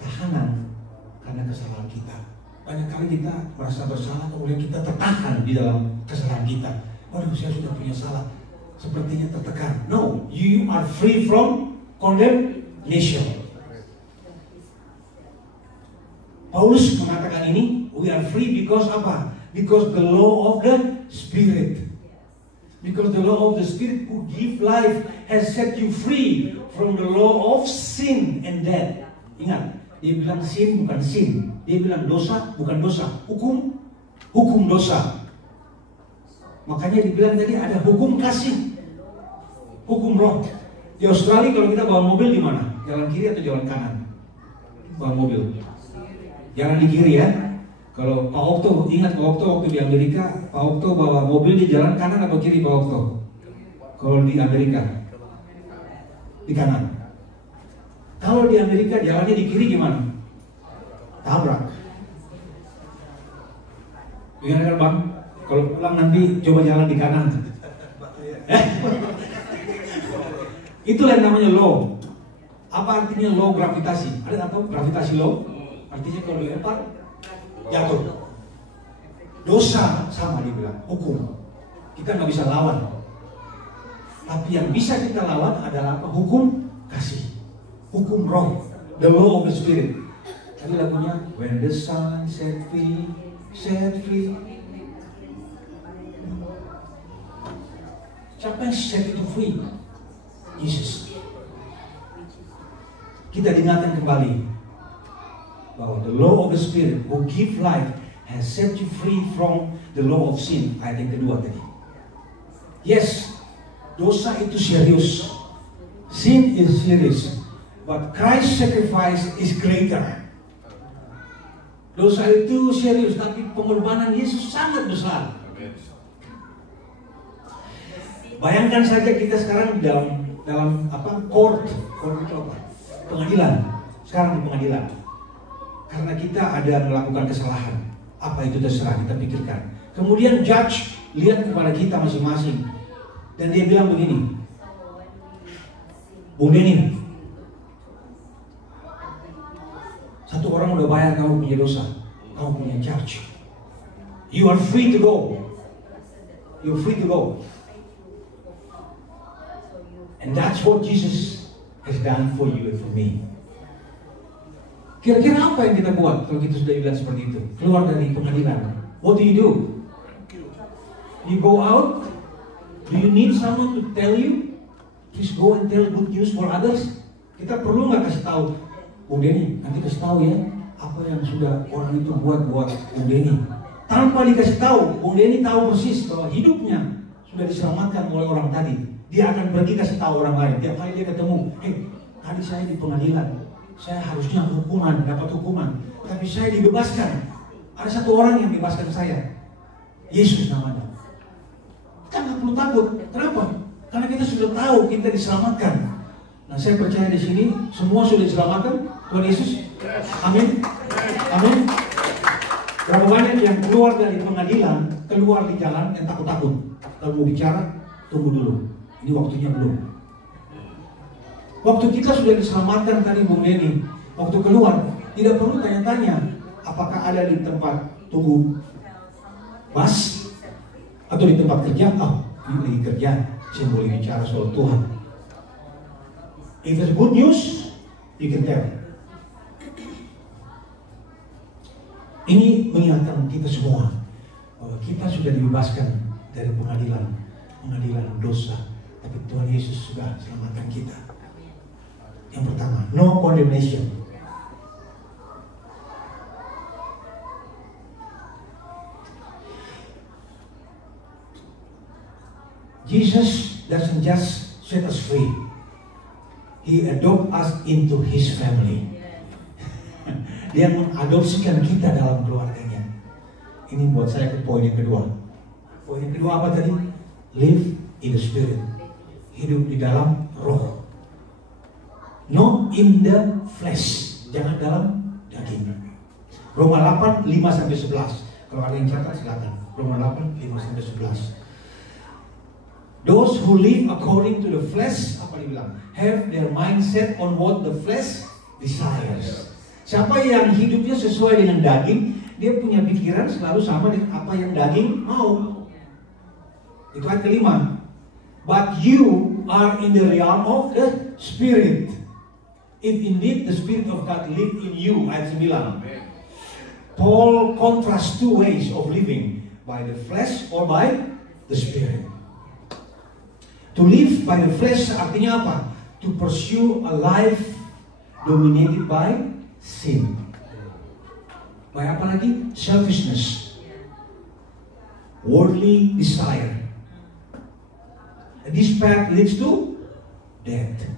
tahanan karena kesalahan kita. Banyak kali kita merasa bersalah, kemudian kita tertahan di dalam kesalahan kita. Waduh, saya sudah punya salah, sepertinya tertekan. No, you are free from condemnation. Paulus mengatakan ini, we are free because apa? Because the law of the Spirit. Because the law of the Spirit who give life has set you free from the law of sin and death. Ingat, dia bilang sin bukan sin. Dia bilang dosa bukan dosa. Hukum dosa. Makanya dibilang tadi ada hukum kasih. Hukum roh. Di Australia kalau kita bawa mobil di mana? Jalan kiri atau jalan kanan? Bawa mobil. Jangan di kiri ya. Kalau Pak Okto, ingat Pak Okto waktu di Amerika, Pak Okto bawa mobil di jalan kanan atau kiri Pak Okto? Kalau di Amerika, di kanan. Kalau di Amerika jalannya di kiri gimana? Tabrak. Gimana kan Bang? Kalau pulang nanti coba jalan di kanan. Itulah yang namanya law. Apa artinya law gravitasi? Ada apa gravitasi law? Artinya kalau dilempar jatuh. Dosa sama dibilang, hukum. Kita nggak bisa lawan. Tapi yang bisa kita lawan adalah apa? Hukum kasih. Hukum roh. The law of the Spirit. Tadi lagunya When the sun set free, set free. Siapa yang set itu free? Yesus. Kita diingatkan kembali bahwa the law of the Spirit who give life has set you free from the law of sin. Ayat yang kedua tadi. Yes, dosa itu serius. Sin is serious. But Christ's sacrifice is greater. Dosa itu serius, tapi pengorbanan Yesus sangat besar. Bayangkan saja kita sekarang dalam apa? Court itu apa? Pengadilan. Sekarang di pengadilan. Karena kita ada melakukan kesalahan. Apa itu terserah, kita pikirkan. Kemudian judge lihat kepada kita masing-masing. Dan dia bilang begini, Bung Denny, satu orang udah bayar kamu punya dosa, kamu punya charge. You are free to go. You're free to go. And that's what Jesus has done for you and for me. Kira-kira apa yang kita buat kalau kita sudah bilang seperti itu? Keluar dari pengadilan. What do? You go out. Do you need someone to tell you? Please go and tell good news for others. Kita perlu nggak kasih tahu, Bung Denny, nanti kasih tahu ya apa yang sudah orang itu buat Bung Denny. Tanpa dikasih tahu, Bung Denny tahu persis bahwa hidupnya sudah diselamatkan oleh orang tadi. Dia akan pergi kasih tahu orang lain. Tiap kali dia ketemu, tadi saya di pengadilan. Saya harusnya dapat hukuman, tapi saya dibebaskan. Ada satu orang yang bebaskan saya, Yesus namanya. Kita nggak perlu takut. Kenapa? Karena kita sudah tahu kita diselamatkan. Nah, saya percaya di sini semua sudah diselamatkan, Tuhan Yesus. Amin. Amin. Berapa banyak yang keluar dari pengadilan, keluar di jalan yang takut-takut. Kalau mau bicara, tunggu dulu. Ini waktunya belum. Waktu kita sudah diselamatkan tadi Bung Denny, waktu keluar tidak perlu tanya-tanya apakah ada di tempat tunggu bus atau di tempat kerja. Ini lagi kerja, saya boleh bicara soal Tuhan. If it's good news, you can tell. Ini mengingatkan kita semua bahwa kita sudah dibebaskan dari pengadilan dosa, tapi Tuhan Yesus sudah selamatkan kita. Yang pertama, no condemnation. Jesus doesn't just set us free. He adopt us into His family. Dia mengadopsikan kita dalam keluarganya. Ini buat saya ke poin yang kedua. Poin yang kedua apa tadi? Live in the Spirit. Hidup di dalam roh. Not in the flesh. Jangan dalam daging. Roma 8, 5-11. Kalau ada yang catat silakan. Roma 8, 5-11. Those who live according to the flesh, apa dibilang? Have their mindset on what the flesh desires. Siapa yang hidupnya sesuai dengan daging, dia punya pikiran selalu sama dengan apa yang daging mau. Itu ayat kelima. But you are in the realm of the Spirit. If indeed the Spirit of God live in you, ayat 9. Paul contrasts two ways of living, by the flesh or by the Spirit. To live by the flesh artinya apa? To pursue a life dominated by sin. By apa lagi? Selfishness, worldly desire. And this path leads to death.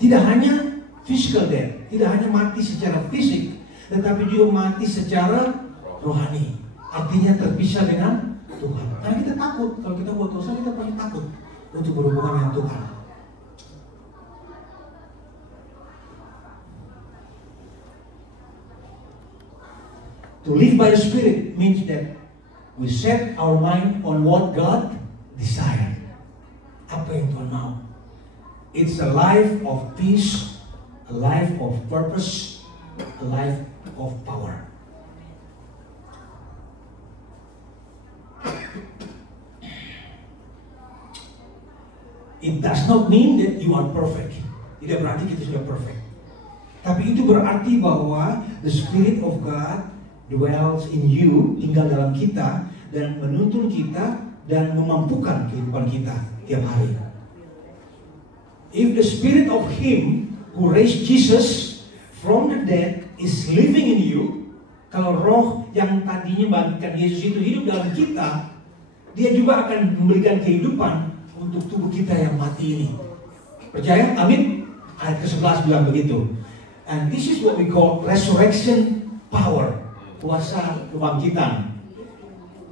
Tidak hanya physical death, tidak hanya mati secara fisik, tetapi juga mati secara rohani. Artinya terpisah dengan Tuhan. Karena kita takut, kalau kita buat dosa kita paling takut untuk berhubungan dengan Tuhan. To live by the Spirit means that we set our mind on what God desires. Apa yang Tuhan mau. It's a life of peace, a life of purpose, a life of power. It does not mean that you are perfect. Tidak berarti kita sudah perfect. Tapi itu berarti bahwa the Spirit of God dwells in you, tinggal dalam kita dan menuntun kita dan memampukan kehidupan kita tiap hari. If the Spirit of Him who raised Jesus from the dead is living in you, kalau roh yang tadinya bangkitkan Yesus itu hidup dalam kita, dia juga akan memberikan kehidupan untuk tubuh kita yang mati ini. Percaya? Amin? Ayat ke-11 bilang begitu. And this is what we call resurrection power. Kuasa kebangkitan.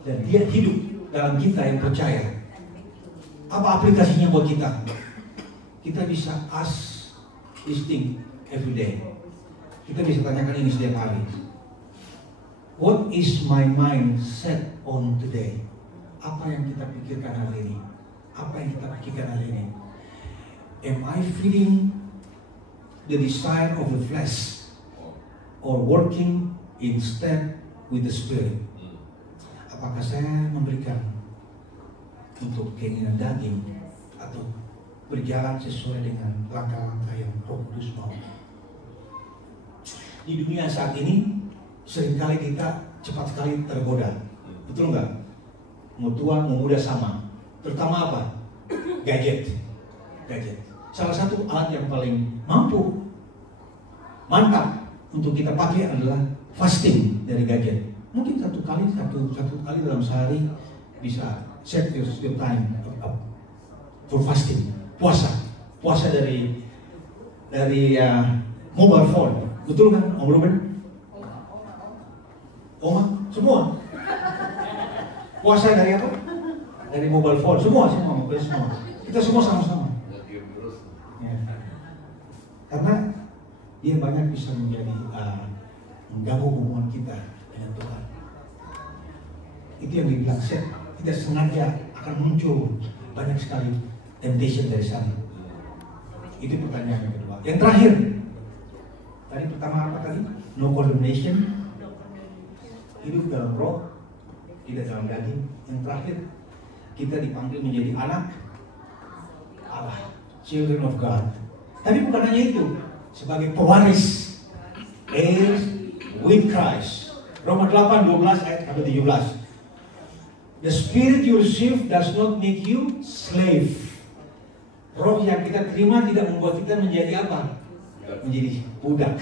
Dan dia hidup dalam kita yang percaya. Apa aplikasinya buat kita? Kita bisa ask this thing every day. Kita bisa tanyakan ini setiap hari. What is my mind set on today? Apa yang kita pikirkan hari ini? Apa yang kita pikirkan hari ini? Am I feeding the desire of the flesh or working instead with the Spirit? Apakah saya memberikan untuk keinginan daging atau berjalan sesuai dengan langkah-langkah yang Roh Kudus mau? Di dunia saat ini seringkali kita cepat sekali tergoda, betul nggak? Mau tua, mau muda sama. Terutama apa? Gadget. Salah satu alat yang paling mantap untuk kita pakai adalah fasting dari gadget. Mungkin satu kali dalam sehari bisa set your time up for fasting. Puasa dari mobile phone. Betul kan, Om Ruben? Oma, semua. Puasa dari apa? Dari mobile phone. Semua. Kita semua sama-sama. Ya. Karena dia banyak bisa menjadi mengganggu hubungan kita dengan Tuhan. Itu yang dibilang set. Tidak sengaja akan muncul banyak sekali temptation dari sana. Itu pertanyaan yang kedua. Yang terakhir, tadi pertama apa tadi? No condemnation. Hidup dalam roh, tidak dalam daging. Yang terakhir, kita dipanggil menjadi anak Allah, children of God. Tapi bukan hanya itu, sebagai pewaris, heirs with Christ. Roma 8:12 ayat 17. The Spirit you receive does not make you slave. Roh yang kita terima tidak membuat kita menjadi apa? Menjadi budak.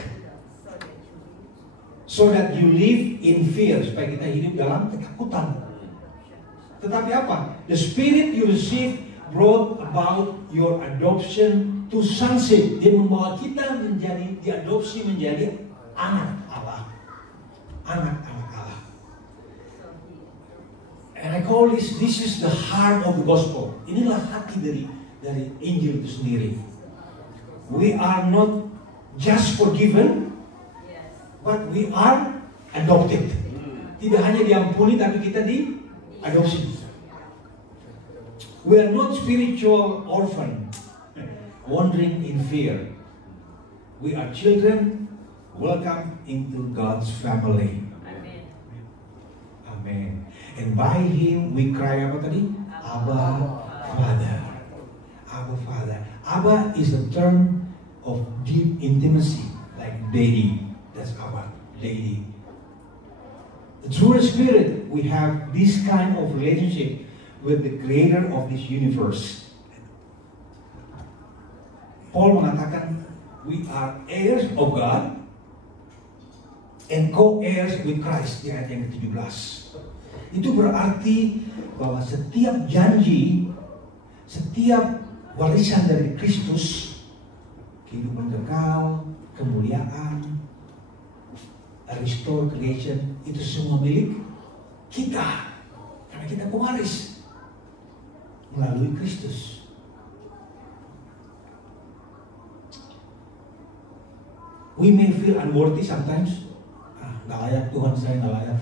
So that you live in fear, supaya kita hidup dalam ketakutan. Tetapi apa? The Spirit you receive brought about your adoption to sonship. Dia membawa kita menjadi diadopsi menjadi anak Allah. Anak-anak Allah. And I call this is the heart of the gospel. Inilah hati dari Injil itu sendiri. We are not just forgiven, but we are adopted. Tidak hanya diampuni, tapi kita diadopsi. We are not spiritual orphan, wandering in fear. We are children welcome into God's family. Amen. Amen. And by Him we cry apa tadi? Abba, Father. Abba, Father. Abba is a term of deep intimacy, like daddy. That's Abba, daddy. Through the Spirit, we have this kind of relationship with the Creator of this universe. Paul mengatakan, we are heirs of God and co-heirs with Christ, di ayat yang ke-17. Itu berarti bahwa setiap janji, setiap warisan dari Kristus, kehidupan kekal, kemuliaan, restore creation, itu semua milik kita. Karena kita pewaris melalui Kristus. We may feel unworthy sometimes. Nggak layak Tuhan, saya nggak layak.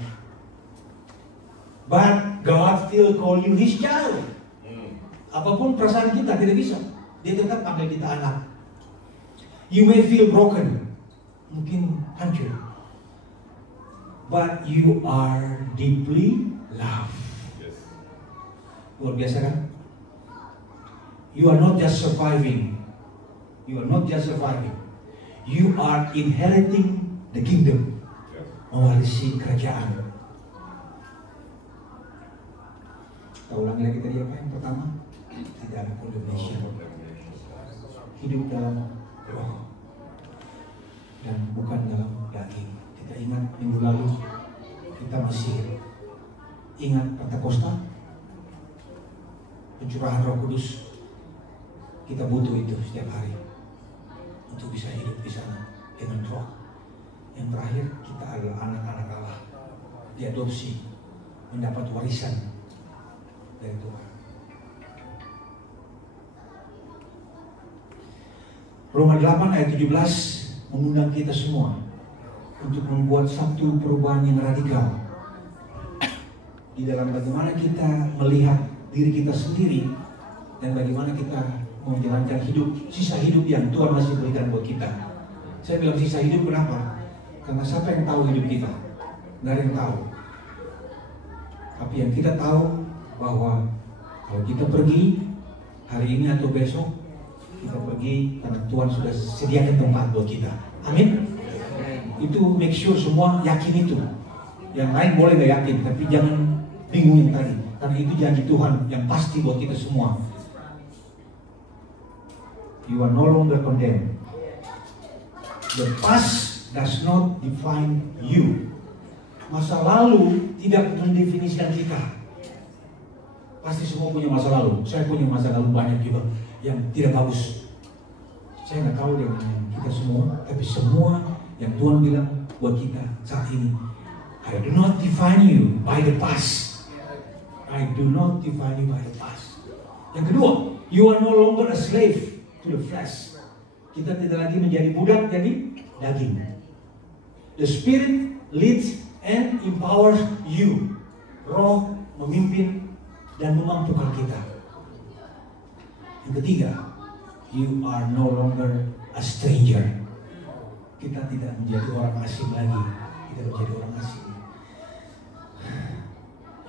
But God still call you His child. Apapun perasaan kita tidak bisa, Dia tetap panggil kita anak. You may feel broken, mungkin hancur, but you are deeply loved. Luar biasa kan? You are not just surviving. You are not just surviving. You are inheriting the kingdom. Mewarisi kerajaan. Kita ulangi lagi tadi apa yang pertama? Tidak ada condemnation. Hidup dalam roh dan bukan dalam daging. Kita ingat minggu lalu kita masih ingat Pentakosta, pencurahan Roh Kudus. Kita butuh itu setiap hari untuk bisa hidup di sana dengan roh. Yang terakhir, kita adalah anak-anak Allah, diadopsi, mendapat warisan dari Tuhan. Roma 8 ayat 17 mengundang kita semua untuk membuat satu perubahan yang radikal di dalam bagaimana kita melihat diri kita sendiri dan bagaimana kita menjalankan hidup, sisa hidup yang Tuhan masih berikan buat kita. Saya bilang sisa hidup kenapa? Karena siapa yang tahu hidup kita? Nggak ada yang tahu. Tapi yang kita tahu bahwa kalau kita pergi hari ini atau besok, kita pergi karena Tuhan sudah sediakan tempat buat kita. Amin. Itu make sure semua yakin itu. Yang lain boleh nggak yakin, tapi jangan bingung yang tadi. Karena itu janji Tuhan yang pasti buat kita semua. You are no longer condemned. The past does not define you. Masa lalu tidak mendefinisikan kita. Pasti semua punya masa lalu. Saya punya masa lalu banyak juga yang tidak bagus. Saya nggak tahu dengan kita semua, tapi semua yang Tuhan bilang buat kita saat ini. I do not define you by the past. I do not define you by the past. Yang kedua, you are no longer a slave to the flesh. Kita tidak lagi menjadi budak jadi daging. The Spirit leads and empowers you. Roh memimpin dan memampukan kita. Yang ketiga, you are no longer a stranger. Kita tidak menjadi orang asing lagi. Kita menjadi orang asing.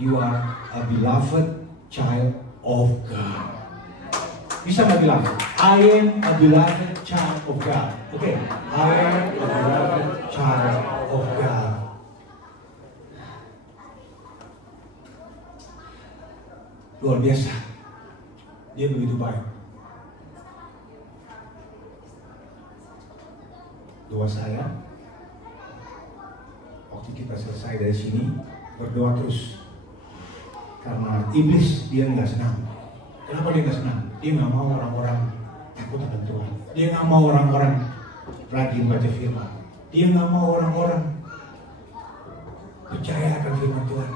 You are a beloved child of God. Bisa nggak bilang, I am a beloved child of God. Oke, I am a beloved child of God. Luar biasa. Dia begitu baik. Doa saya, waktu kita selesai dari sini, berdoa terus. Karena iblis dia nggak senang Kenapa dia nggak senang? Dia nggak mau orang-orang takut akan Tuhan. Dia nggak mau orang-orang rajin baca firman. Dia nggak mau orang-orang percaya akan firman Tuhan.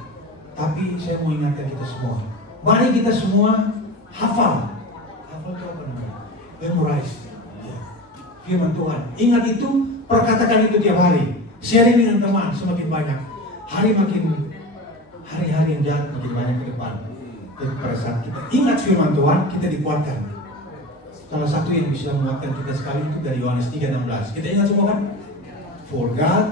Tapi saya mau ingatkan kita semua. Mari kita semua hafal. Hafal itu apa namanya? Memorize. Ya. Firman Tuhan. Ingat itu, perkatakan itu tiap hari. Sharing dengan teman semakin banyak. Hari-hari yang jahat makin banyak ke depan. Dan pada saat kita ingat firman Tuhan, kita dikuatkan. Salah satu yang bisa menguatkan kita sekali itu dari Yohanes 3:16. Kita ingat semua kan? For God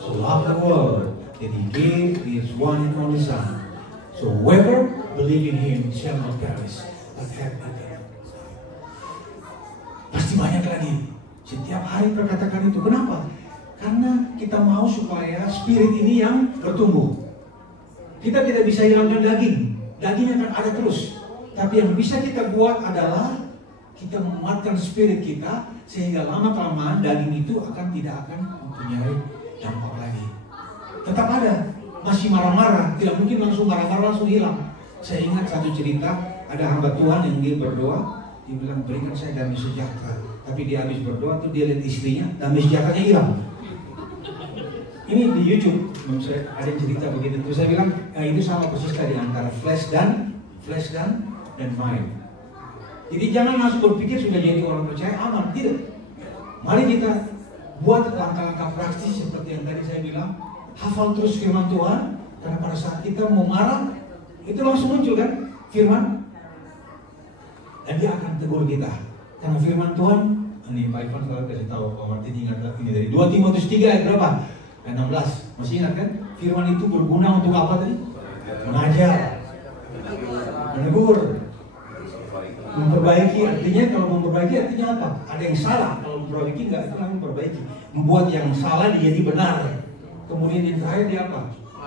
so loved the world that He gave His one and only Son. So whoever believe in Him shall not perish, but have eternal life. Pasti banyak lagi. Setiap hari perkatakan itu. Kenapa? Karena kita mau supaya spirit ini yang bertumbuh. Kita tidak bisa hilangkan daging. Daging akan ada terus. Tapi yang bisa kita buat adalah kita menguatkan spirit kita, sehingga lama-kelamaan daging itu tidak akan mempunyai dampak lagi. Tetap ada. Masih marah-marah. Tidak mungkin langsung marah-marah langsung hilang. Saya ingat satu cerita. Ada hamba Tuhan yang dia berdoa. Dia bilang, berikan saya damai sejahtera. Tapi dia habis berdoa tuh dia lihat istrinya, damai sejahteranya hilang. Ini di YouTube, ada yang cerita begitu. Terus saya bilang, itu sama persis tadi antara flesh dan mind. Jadi jangan langsung berpikir sudah jadi orang percaya aman, tidak. Mari kita buat langkah-langkah praktis seperti yang tadi saya bilang. Hafal terus firman Tuhan, karena pada saat kita mau marah, itu langsung muncul kan firman, dan dia akan tegur kita. Karena firman Tuhan, ini Pak Ivan selalu kasih tahu, Pak Martin ingat ini dari 2 Timotius 3 ayat berapa? 16. Masih ingat kan? Firman itu berguna untuk apa tadi? Mengajar, menegur, memperbaiki. Artinya kalau memperbaiki artinya apa? Ada yang salah. Kalau memperbaiki enggak, itu namanya memperbaiki. Membuat yang salah jadi benar. Kemudian yang terakhir dia apa?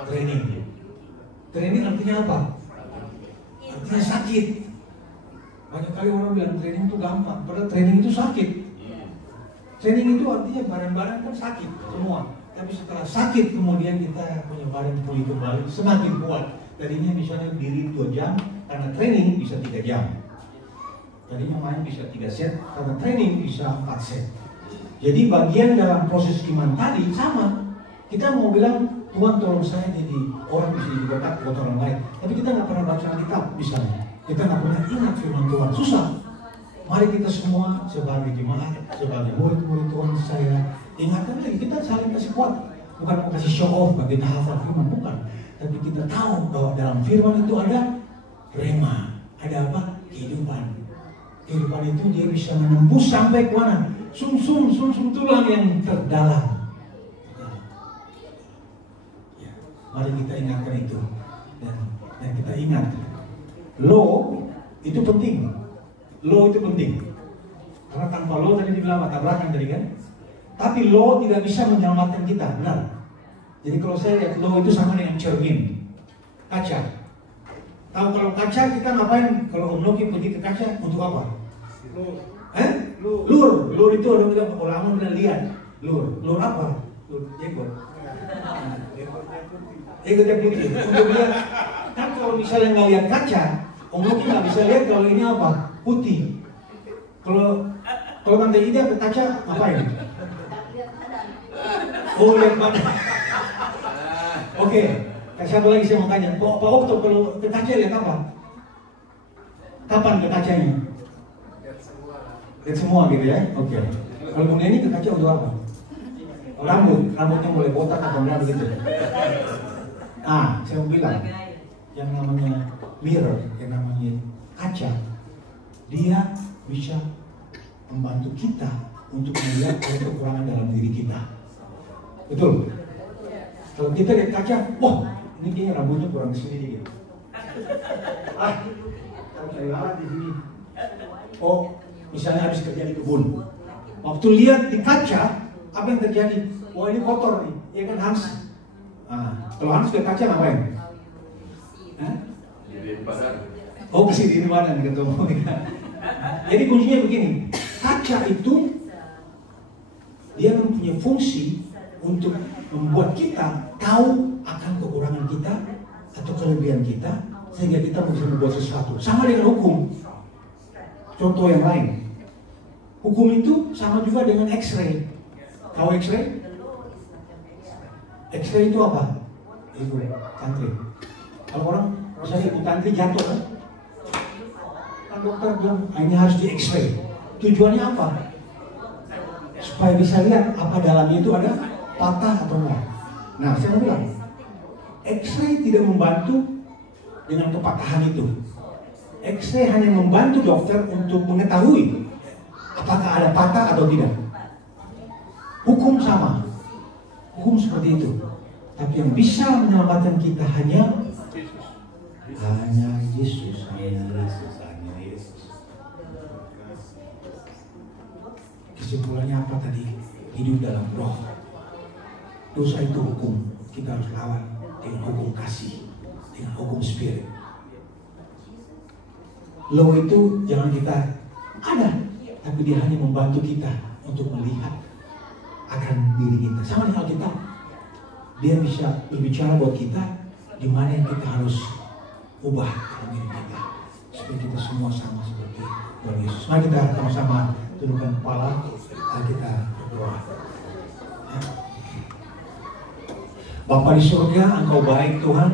Training. Training artinya apa? Artinya sakit. Banyak kali orang bilang training itu gampang, padahal training itu sakit. Training itu artinya badan-badan kan sakit semua. Tapi setelah sakit kemudian kita punya badan pulih kembali, semakin kuat. Tadinya misalnya diri 2 jam, karena training bisa 3 jam. Tadinya main bisa 3 set, karena training bisa 4 set. Jadi bagian dalam proses iman tadi sama. Kita mau bilang, Tuhan tolong saya jadi orang bisa jadi berkat buat orang lain. Tapi kita nggak pernah baca Alkitab misalnya. Kita nggak pernah ingat firman Tuhan. Susah. Mari kita semua sebagai jemaat, sebagai murid-murid Tuhan saya, ingatkan lagi, kita saling kasih kuat. Bukan mau kasih show off bagi kita hafal firman, bukan. Tapi kita tahu bahwa dalam firman itu ada rema. Ada apa? Kehidupan. Kehidupan itu dia bisa menembus sampai ke mana? Sum-sum tulang yang terdalam. Ya, mari kita ingatkan itu. Dan kita ingat, law itu penting. Law itu penting. Karena tanpa law tadi dibilang tabrakan tadi kan. Tapi law tidak bisa menyelamatkan kita, benar. Jadi kalau saya lihat law itu sama dengan cermin, kaca. Tahu kalau kaca kita ngapain? Kalau Om Noki pergi ke kaca untuk apa? Lur itu orang bilang, orang bilang lihat. Lur apa? Lur jenggot. Jenggotnya putih. Untuk lihat. Kan kalau misalnya nggak lihat kaca, Om Noki nggak bisa lihat kalau ini apa? Putih. Kalau Tante Ida ke kaca ngapain? Oh, lihat badan. Oke, satu lagi saya mau tanya, Pak Okto kalau ke kaca lihat apa? Kapan ke kacanya? Lihat semua gitu ya? Oke. Kalau kemudian ini ke kaca untuk apa? Rambutnya mulai botak atau enggak begitu? Saya mau bilang, yang namanya mirror, yang namanya kaca, dia bisa membantu kita untuk melihat kekurangan dalam diri kita. Betul? Kalau kita lihat kaca, wah, ini kayaknya rambutnya kurang di sini dikit. Harus saya lalat di sini. Oh, misalnya habis kerja di kebun. Waktu lihat di kaca, apa yang terjadi? Wah, ini kotor nih, ya kan Hans? Kalau Hans ke kaca ngapain? Oh, kasih di badan ketemu. Jadi kuncinya begini, kaca itu dia mempunyai fungsi untuk membuat kita tahu akan kekurangan kita atau kelebihan kita, sehingga kita bisa membuat sesuatu. Sama dengan hukum. contoh yang lain. Hukum itu sama juga dengan X-ray. Tahu X-ray? X-ray itu apa? Itu tantri. Kalau orang misalnya ibu tantri jatuh kan? Kan dokter bilang ini harus di X-ray. Tujuannya apa? Supaya bisa lihat apa dalamnya itu ada patah atau enggak. Nah, saya mau bilang, X-ray tidak membantu dengan kepatahan itu. X-ray hanya membantu dokter untuk mengetahui apakah ada patah atau tidak. Hukum sama. Hukum seperti itu. Tapi yang bisa menyelamatkan kita hanya Yesus. Kesimpulannya apa tadi? Hidup dalam roh. Dosa itu hukum. Kita harus lawan dengan hukum kasih, dengan hukum spirit. Law itu jangan kita ada, tapi dia hanya membantu kita untuk melihat akan diri kita. Sama dengan Alkitab, dia bisa berbicara buat kita di mana yang kita harus ubah dalam diri kita supaya kita semua sama seperti Tuhan Yesus. Mari kita sama-sama tundukkan kepala, kita berdoa. Bapa di surga, Engkau baik Tuhan.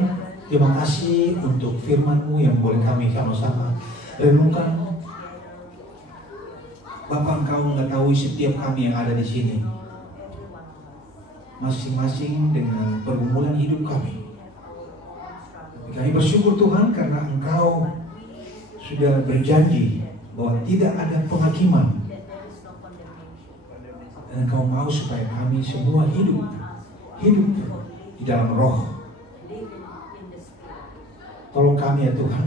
Terima kasih untuk firman-Mu yang boleh kami sama-sama renungkan. Bapa, Engkau mengetahui setiap kami yang ada di sini, masing-masing dengan pergumulan hidup kami. Kami bersyukur Tuhan karena Engkau sudah berjanji bahwa tidak ada penghakiman. Dan Engkau mau supaya kami semua hidup di dalam roh. Tolong kami ya Tuhan.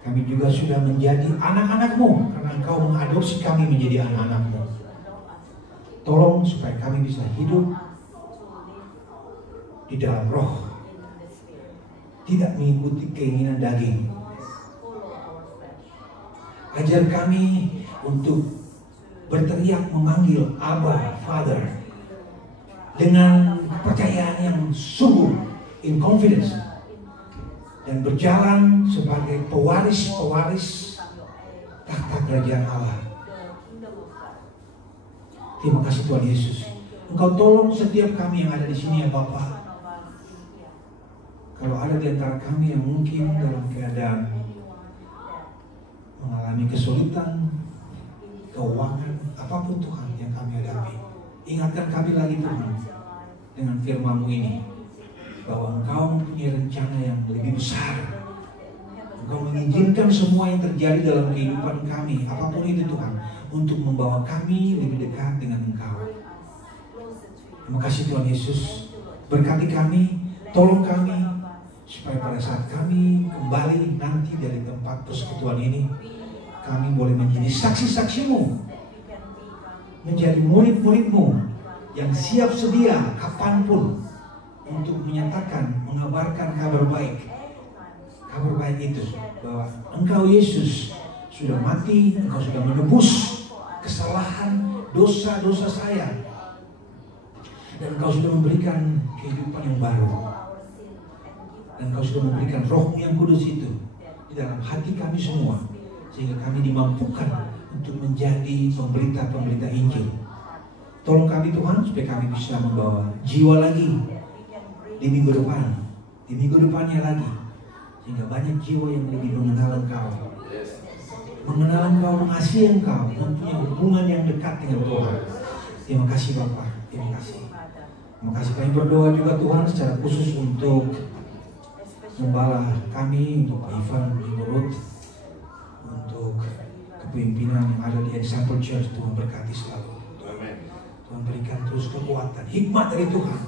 Kami juga sudah menjadi anak-anak-Mu karena Engkau mengadopsi kami menjadi anak-anak-Mu. Tolong supaya kami bisa hidup di dalam roh, tidak mengikuti keinginan daging. Ajar kami untuk berteriak memanggil Abba, Father, dengan kepercayaan yang sungguh, in confidence, dan berjalan sebagai pewaris-pewaris tahta kerajaan Allah. Terima kasih Tuhan Yesus. Engkau tolong setiap kami yang ada di sini ya Bapa. Kalau ada di antara kami yang mungkin dalam keadaan mengalami kesulitan, keuangan, apapun Tuhan yang kami hadapi, ingatkan kami lagi Tuhan dengan firman-Mu ini, bahwa Engkau mempunyai rencana yang lebih besar. Engkau mengizinkan semua yang terjadi dalam kehidupan kami, apapun itu Tuhan, untuk membawa kami lebih dekat dengan Engkau. Terima kasih Tuhan Yesus. Berkati kami, tolong kami, supaya pada saat kami kembali nanti dari tempat persekutuan ini, kami boleh menjadi saksi-saksi-Mu, menjadi murid-murid-Mu yang siap sedia kapanpun untuk menyatakan, mengabarkan kabar baik. Kabar baik itu bahwa Engkau Yesus sudah mati, Engkau sudah menebus kesalahan, dosa-dosa saya, dan Engkau sudah memberikan kehidupan yang baru, dan Engkau sudah memberikan Roh yang kudus itu di dalam hati kami semua, sehingga kami dimampukan untuk menjadi pemberita-pemberita Injil. Tolong kami Tuhan supaya kami bisa membawa jiwa lagi di minggu depan, di minggu depannya lagi, sehingga banyak jiwa yang lebih mengenal Engkau, mengasihi Engkau, mempunyai hubungan yang dekat dengan Tuhan. Terima kasih Bapa, terima kasih. Terima kasih. Kami berdoa juga Tuhan secara khusus untuk gembala kami, untuk Pak Ivan di Murut, untuk kepemimpinan yang ada di Example Church. Tuhan berkati selalu. Tuhan berikan terus kekuatan, hikmat dari Tuhan.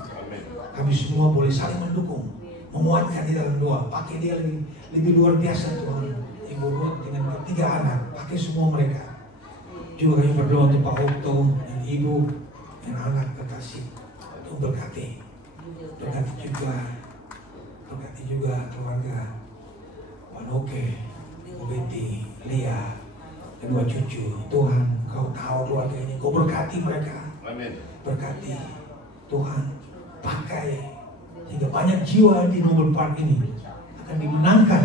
Kami semua boleh saling mendukung, menguatkan di dalam doa. Pakai dia lebih luar biasa Tuhan. Ibu Ruth dengan 3 anak, pakai semua mereka. Juga kami berdoa untuk Pak Okto dan Ibu dan anak kekasih. Tuhan berkati. Berkati juga keluarga Pak Noke, Ibu Betty, Lia, kedua cucu. Tuhan, Kau tahu keluarga ini, Kau berkati mereka. Amin. Berkati Tuhan, pakai sehingga banyak jiwa di Noble Park ini akan dimenangkan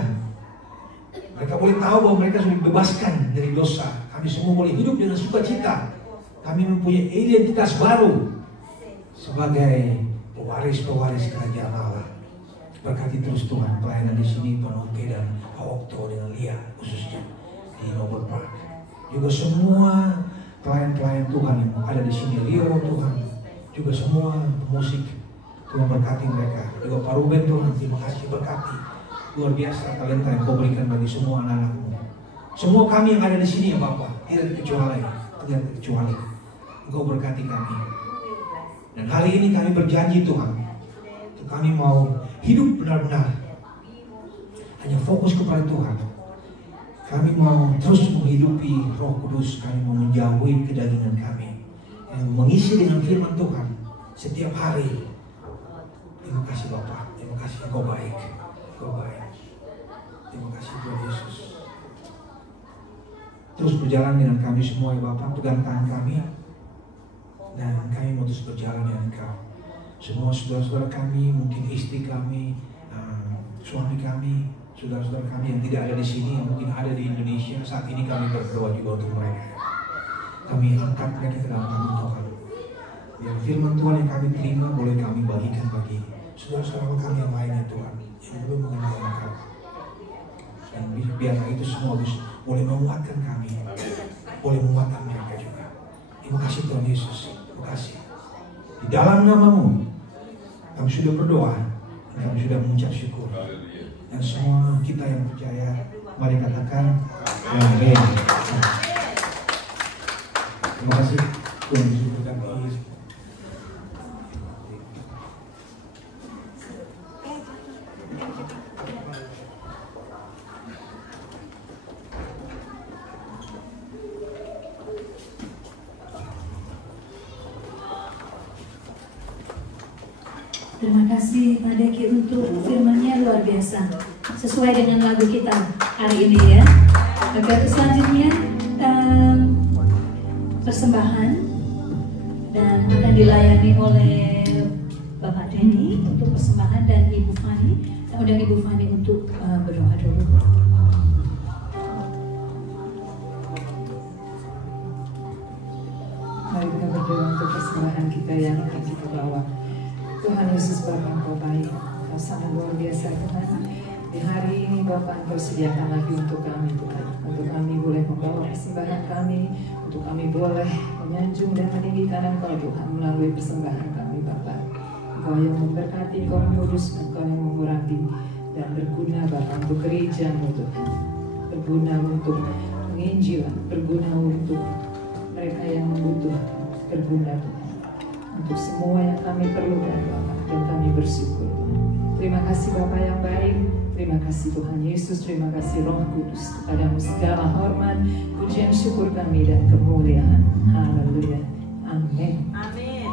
Mereka boleh tahu bahwa mereka sudah dibebaskan dari dosa. Kami semua boleh hidup dengan sukacita. Kami mempunyai identitas baru sebagai pewaris-pewaris kerajaan Allah. Berkati terus Tuhan pelayanan di sini, Panoke dan Okto dengan Lia khususnya di Noble Park. Juga semua pelayan-pelayan Tuhan yang ada di sini, Rio Tuhan, juga semua musik Tuhan berkati mereka. Juga Pak Ruben Tuhan, terima kasih berkati luar biasa talenta yang Kau berikan bagi semua anak-anak-Mu. Semua kami yang ada di sini ya Bapak, tidak kecuali Engkau berkati kami. Dan hari ini kami berjanji Tuhan, kami mau hidup benar-benar hanya fokus kepada Tuhan. Kami mau terus menghidupi Roh Kudus. Kami mau menjauhi kedagingan kami yang mengisi dengan firman Tuhan setiap hari. Terima kasih Bapak, terima kasih Engkau baik, Engkau baik. Terima kasih Tuhan Yesus. Terus berjalan dengan kami semua ya Bapak, pegang tangan kami dan kami mau terus berjalan dengan Engkau. Semua saudara-saudara kami, mungkin istri kami, suami kami, saudara-saudara kami yang tidak ada di sini, yang mungkin ada di Indonesia, saat ini kami berdoa juga untuk mereka. Kami angkat mereka ke dalam tangan Tuhan. Biar firman Tuhan yang kami terima boleh kami bagikan bagi saudara-saudara kami yang lainnya Tuhan, yang belum mengenal Engkau. Dan biarlah itu semua boleh menguatkan kami, boleh menguatkan mereka juga. Terima kasih Tuhan Yesus, terima kasih. Di dalam nama-Mu kami sudah berdoa, kami sudah mengucap syukur. Dan semua kita yang percaya, mari katakan amin. Terima kasih Tuhan Yesus berkati. Terima kasih Pak Deki untuk firman-Nya luar biasa. Sesuai dengan lagu kita hari ini ya. Oke, selanjutnya persembahan dan akan dilayani oleh Bapak Denny untuk persembahan dan Ibu Fani. Saya undang Ibu Fani untuk berdoa dulu. Mari kita berdoa untuk persembahan kita yang akan kita bawa. Tuhan Yesus Bapa, Engkau baik, Engkau sangat luar biasa Tuhan. Di hari ini Bapa, Engkau sediakan lagi untuk kami Tuhan, untuk kami boleh membawa persembahan kami, untuk kami boleh menyanjung dan meninggikan Engkau Tuhan melalui persembahan kami Bapa. Engkau yang memberkati, Engkau mengurus, Engkau yang mengurapi dan berguna Bapa untuk gereja-Mu Tuhan, berguna untuk penginjilan, berguna untuk mereka yang membutuhkan, berguna Tuhan untuk semua yang kami perlukan Bapak, dan kami bersyukur. Terima kasih Bapak yang baik, terima kasih Tuhan Yesus, terima kasih Roh Kudus. Kepadamu segala hormat, pujian, syukur kami dan kemuliaan. Haleluya. Amin. Amin.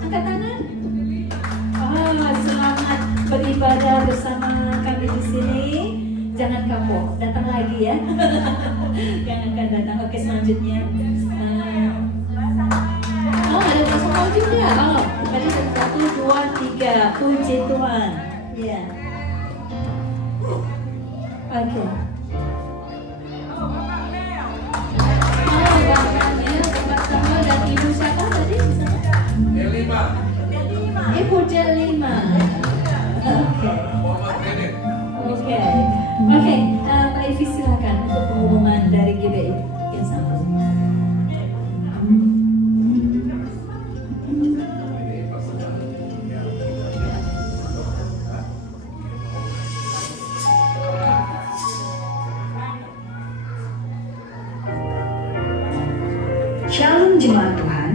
Angkat tangan. Selamat beribadah bersama kami di sini. Jangan kapok, datang lagi ya. Yang akan datang. Oke, selanjutnya. Ada bahasa mau juga. Tadi 1, 2, 3. Puji Tuhan. Ya. Oke. Bapak Samuel dan Ibu siapa tadi? Delima. Ibu Delima. Oke. Mbak Ivi silakan untuk pengumuman dari GBI yang sama. Shalom jemaat Tuhan,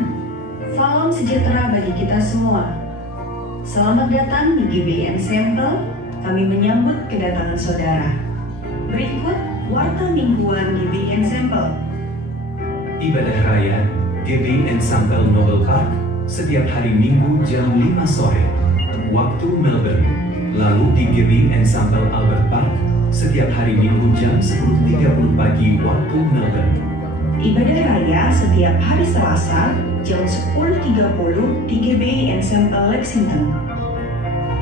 salam sejahtera bagi kita semua. Selamat datang di GBI Ensemble. Kami menyambut kedatangan saudara. Berikut warta mingguan GBI Ensemble. Ibadah Raya GBI Ensemble Noble Park setiap hari Minggu jam 5 sore waktu Melbourne. Lalu di GBI Ensemble Albert Park setiap hari Minggu jam 10.30 pagi waktu Melbourne. Ibadah Raya setiap hari Selasa jam 10.30 di GBI Ensemble Lexington.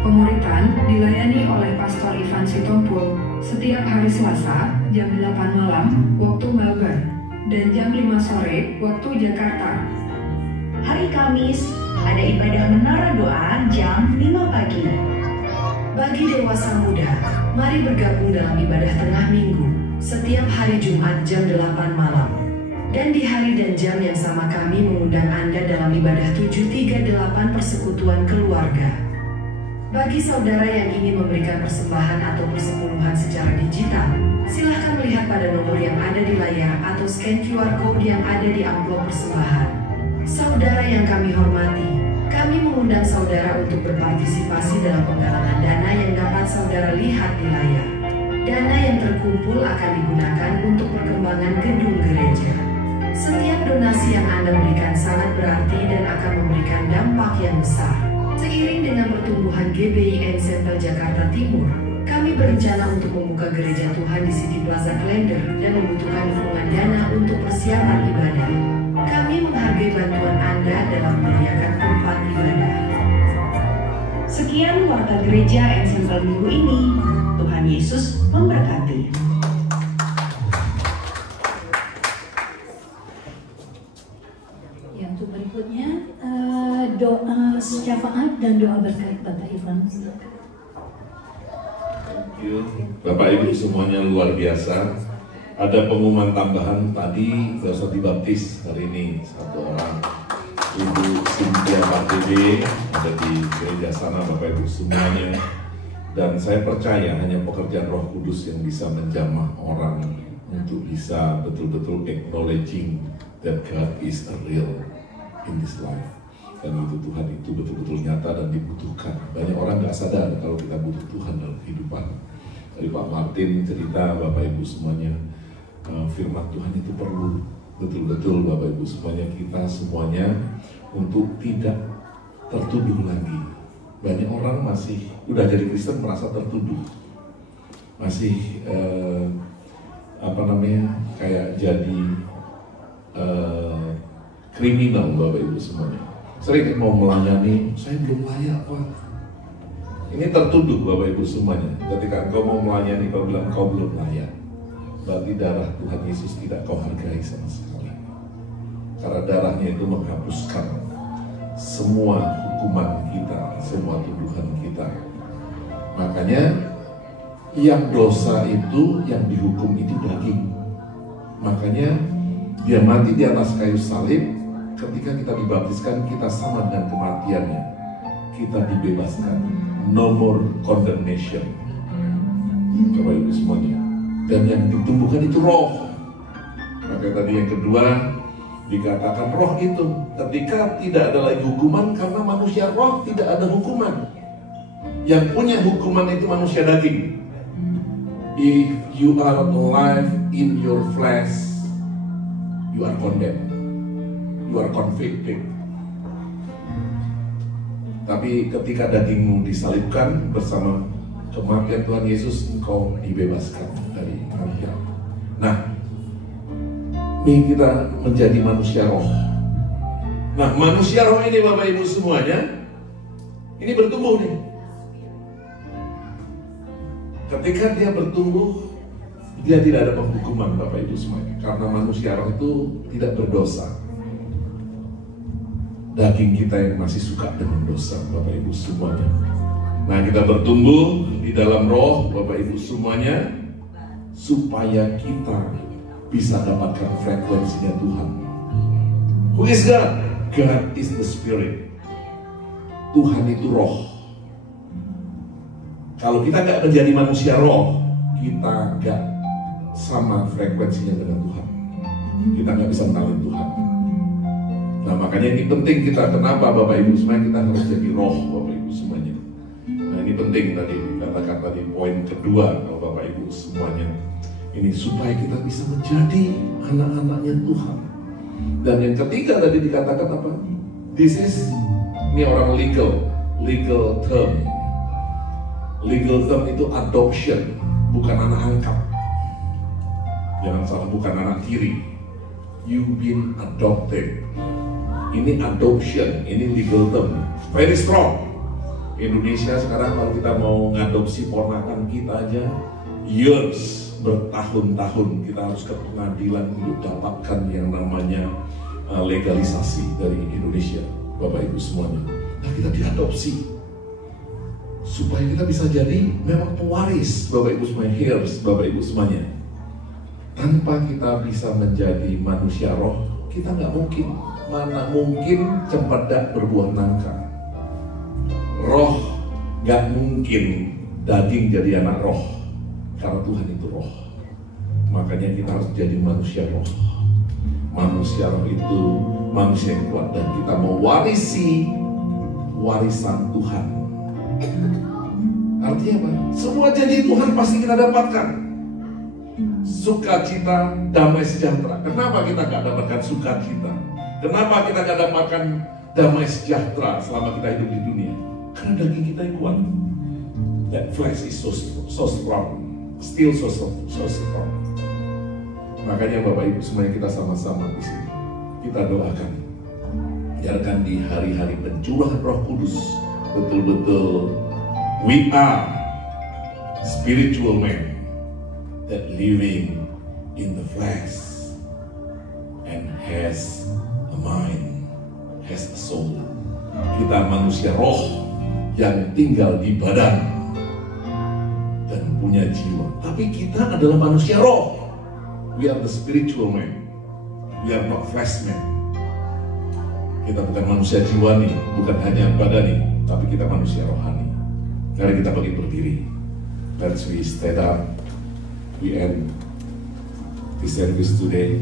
Pemuritan dilayani oleh Pastor Ivan Sitompul setiap hari Selasa jam 8 malam waktu Melbourne dan jam 5 sore waktu Jakarta. Hari Kamis ada ibadah menara doa jam 5 pagi. Bagi dewasa muda, mari bergabung dalam ibadah tengah minggu setiap hari Jumat jam 8 malam. Dan di hari dan jam yang sama kami mengundang Anda dalam ibadah 738 persekutuan keluarga. Bagi saudara yang ingin memberikan persembahan atau persepuluhan secara digital, silahkan melihat pada nomor yang ada di layar atau scan QR Code yang ada di amplop persembahan. Saudara yang kami hormati, kami mengundang saudara untuk berpartisipasi dalam penggalangan dana yang dapat saudara lihat di layar. Dana yang terkumpul akan digunakan untuk perkembangan gedung gereja. Setiap donasi yang Anda berikan sangat berarti dan akan memberikan dampak yang besar. Seiring dengan pertumbuhan GBI Ensemble Jakarta Timur, kami berencana untuk membuka gereja Tuhan di City Plaza Klender dan membutuhkan dukungan dana untuk persiapan ibadah. Kami menghargai bantuan Anda dalam menyediakan tempat ibadah. Sekian warta gereja Ensemble minggu ini. Tuhan Yesus memberkati. Untuk berikutnya doa syafaat dan doa berkat Bapak Ivan. Thank you. Bapak Ibu semuanya luar biasa. Ada pengumuman tambahan tadi dosa dibaptis hari ini satu orang, Ibu Cynthia Partebe ada di gereja sana Bapak Ibu semuanya. Dan saya percaya hanya pekerjaan Roh Kudus yang bisa menjamah orang untuk bisa betul-betul acknowledging that God is a real in this life. Dan itu Tuhan itu betul-betul nyata dan dibutuhkan. Banyak orang nggak sadar kalau kita butuh Tuhan dalam kehidupan. Dari Pak Martin cerita Bapak Ibu semuanya, firman Tuhan itu perlu betul-betul Bapak Ibu semuanya, kita semuanya untuk tidak tertuduh lagi. Banyak orang masih udah jadi Kristen merasa tertuduh, masih kayak jadi kriminal Bapak Ibu semuanya. Sering mau melayani, saya belum layak Pak. Ini tertuduh Bapak Ibu semuanya. Ketika engkau mau melayani, kau bilang kau belum layak, berarti darah Tuhan Yesus tidak kau hargai sama sekali. Karena darahnya itu menghapuskan semua hukuman kita, semua tuduhan kita. Makanya yang dosa itu, yang dihukum itu daging. Makanya dia mati di atas kayu salib. Ketika kita dibaptiskan, kita sama dengan kematiannya. Kita dibebaskan. No more condemnation. Bapak Ibu semuanya. Dan yang ditumbuhkan itu roh. Maka tadi yang kedua dikatakan roh itu ketika tidak ada lagi hukuman, karena manusia roh tidak ada hukuman. Yang punya hukuman itu manusia daging. If you are alive in your flesh, you are condemned. You are convicted. Tapi ketika dagingmu disalibkan bersama kematian Tuhan Yesus, engkau dibebaskan dari manusia. Nah, ini kita menjadi manusia roh. Nah, manusia roh ini Bapak Ibu semuanya, ini bertumbuh nih. Ketika dia bertumbuh, dia tidak ada penghukuman Bapak Ibu semuanya. Karena manusia roh itu tidak berdosa. Daging kita yang masih suka dengan dosa Bapak Ibu semuanya. Nah, kita bertumbuh di dalam roh Bapak Ibu semuanya, supaya kita bisa dapatkan frekuensinya Tuhan. Who is God? God is the Spirit. Tuhan itu roh. Kalau kita nggak menjadi manusia roh, kita nggak sama frekuensinya dengan Tuhan. Kita nggak bisa mengenali Tuhan. Nah, makanya ini penting kita. Kenapa Bapak Ibu semuanya kita harus jadi roh Bapak Ibu semuanya. Nah, ini penting tadi dikatakan tadi poin kedua kalau Bapak Ibu semuanya. Ini supaya kita bisa menjadi anak-anaknya Tuhan. Dan yang ketiga tadi dikatakan apa? This is, ini orang legal term. Legal term itu adoption, bukan anak angkat. Jangan salah, bukan anak tiri. You've been adopted. Ini adoption, ini legal term, very strong. Indonesia sekarang kalau kita mau ngadopsi ponakan kita aja, years, bertahun-tahun kita harus ke pengadilan untuk dapatkan yang namanya legalisasi dari Indonesia, Bapak Ibu semuanya. Nah, kita diadopsi supaya kita bisa jadi memang pewaris, Bapak Ibu semuanya, heirs, Bapak Ibu semuanya. Tanpa kita bisa menjadi manusia roh, kita nggak mungkin. Mana mungkin cempedak berbuah nangka. Roh gak mungkin daging jadi anak roh, karena Tuhan itu roh. Makanya kita harus jadi manusia roh. Manusia roh itu manusia yang kuat, dan kita mewarisi warisan Tuhan. Artinya apa? Semua janji Tuhan pasti kita dapatkan. Sukacita, damai sejahtera. Kenapa kita gak dapatkan sukacita? Kenapa kita gak dapatkan damai sejahtera selama kita hidup di dunia? Karena daging kita yang kuat. That flesh is so strong, still so strong. Makanya Bapak Ibu semuanya kita sama-sama di sini. Kita doakan, biarkan di hari-hari pencurahan Roh Kudus betul-betul we are spiritual men that living in the flesh and has a mind, has a soul. Kita manusia roh yang tinggal di badan dan punya jiwa. Tapi kita adalah manusia roh. We are the spiritual man. We are not flesh man. Kita bukan manusia jiwa nih, bukan hanya badan nih, tapi kita manusia rohani. Mari kita bagi berdiri. Let's we stand up. We end the service today.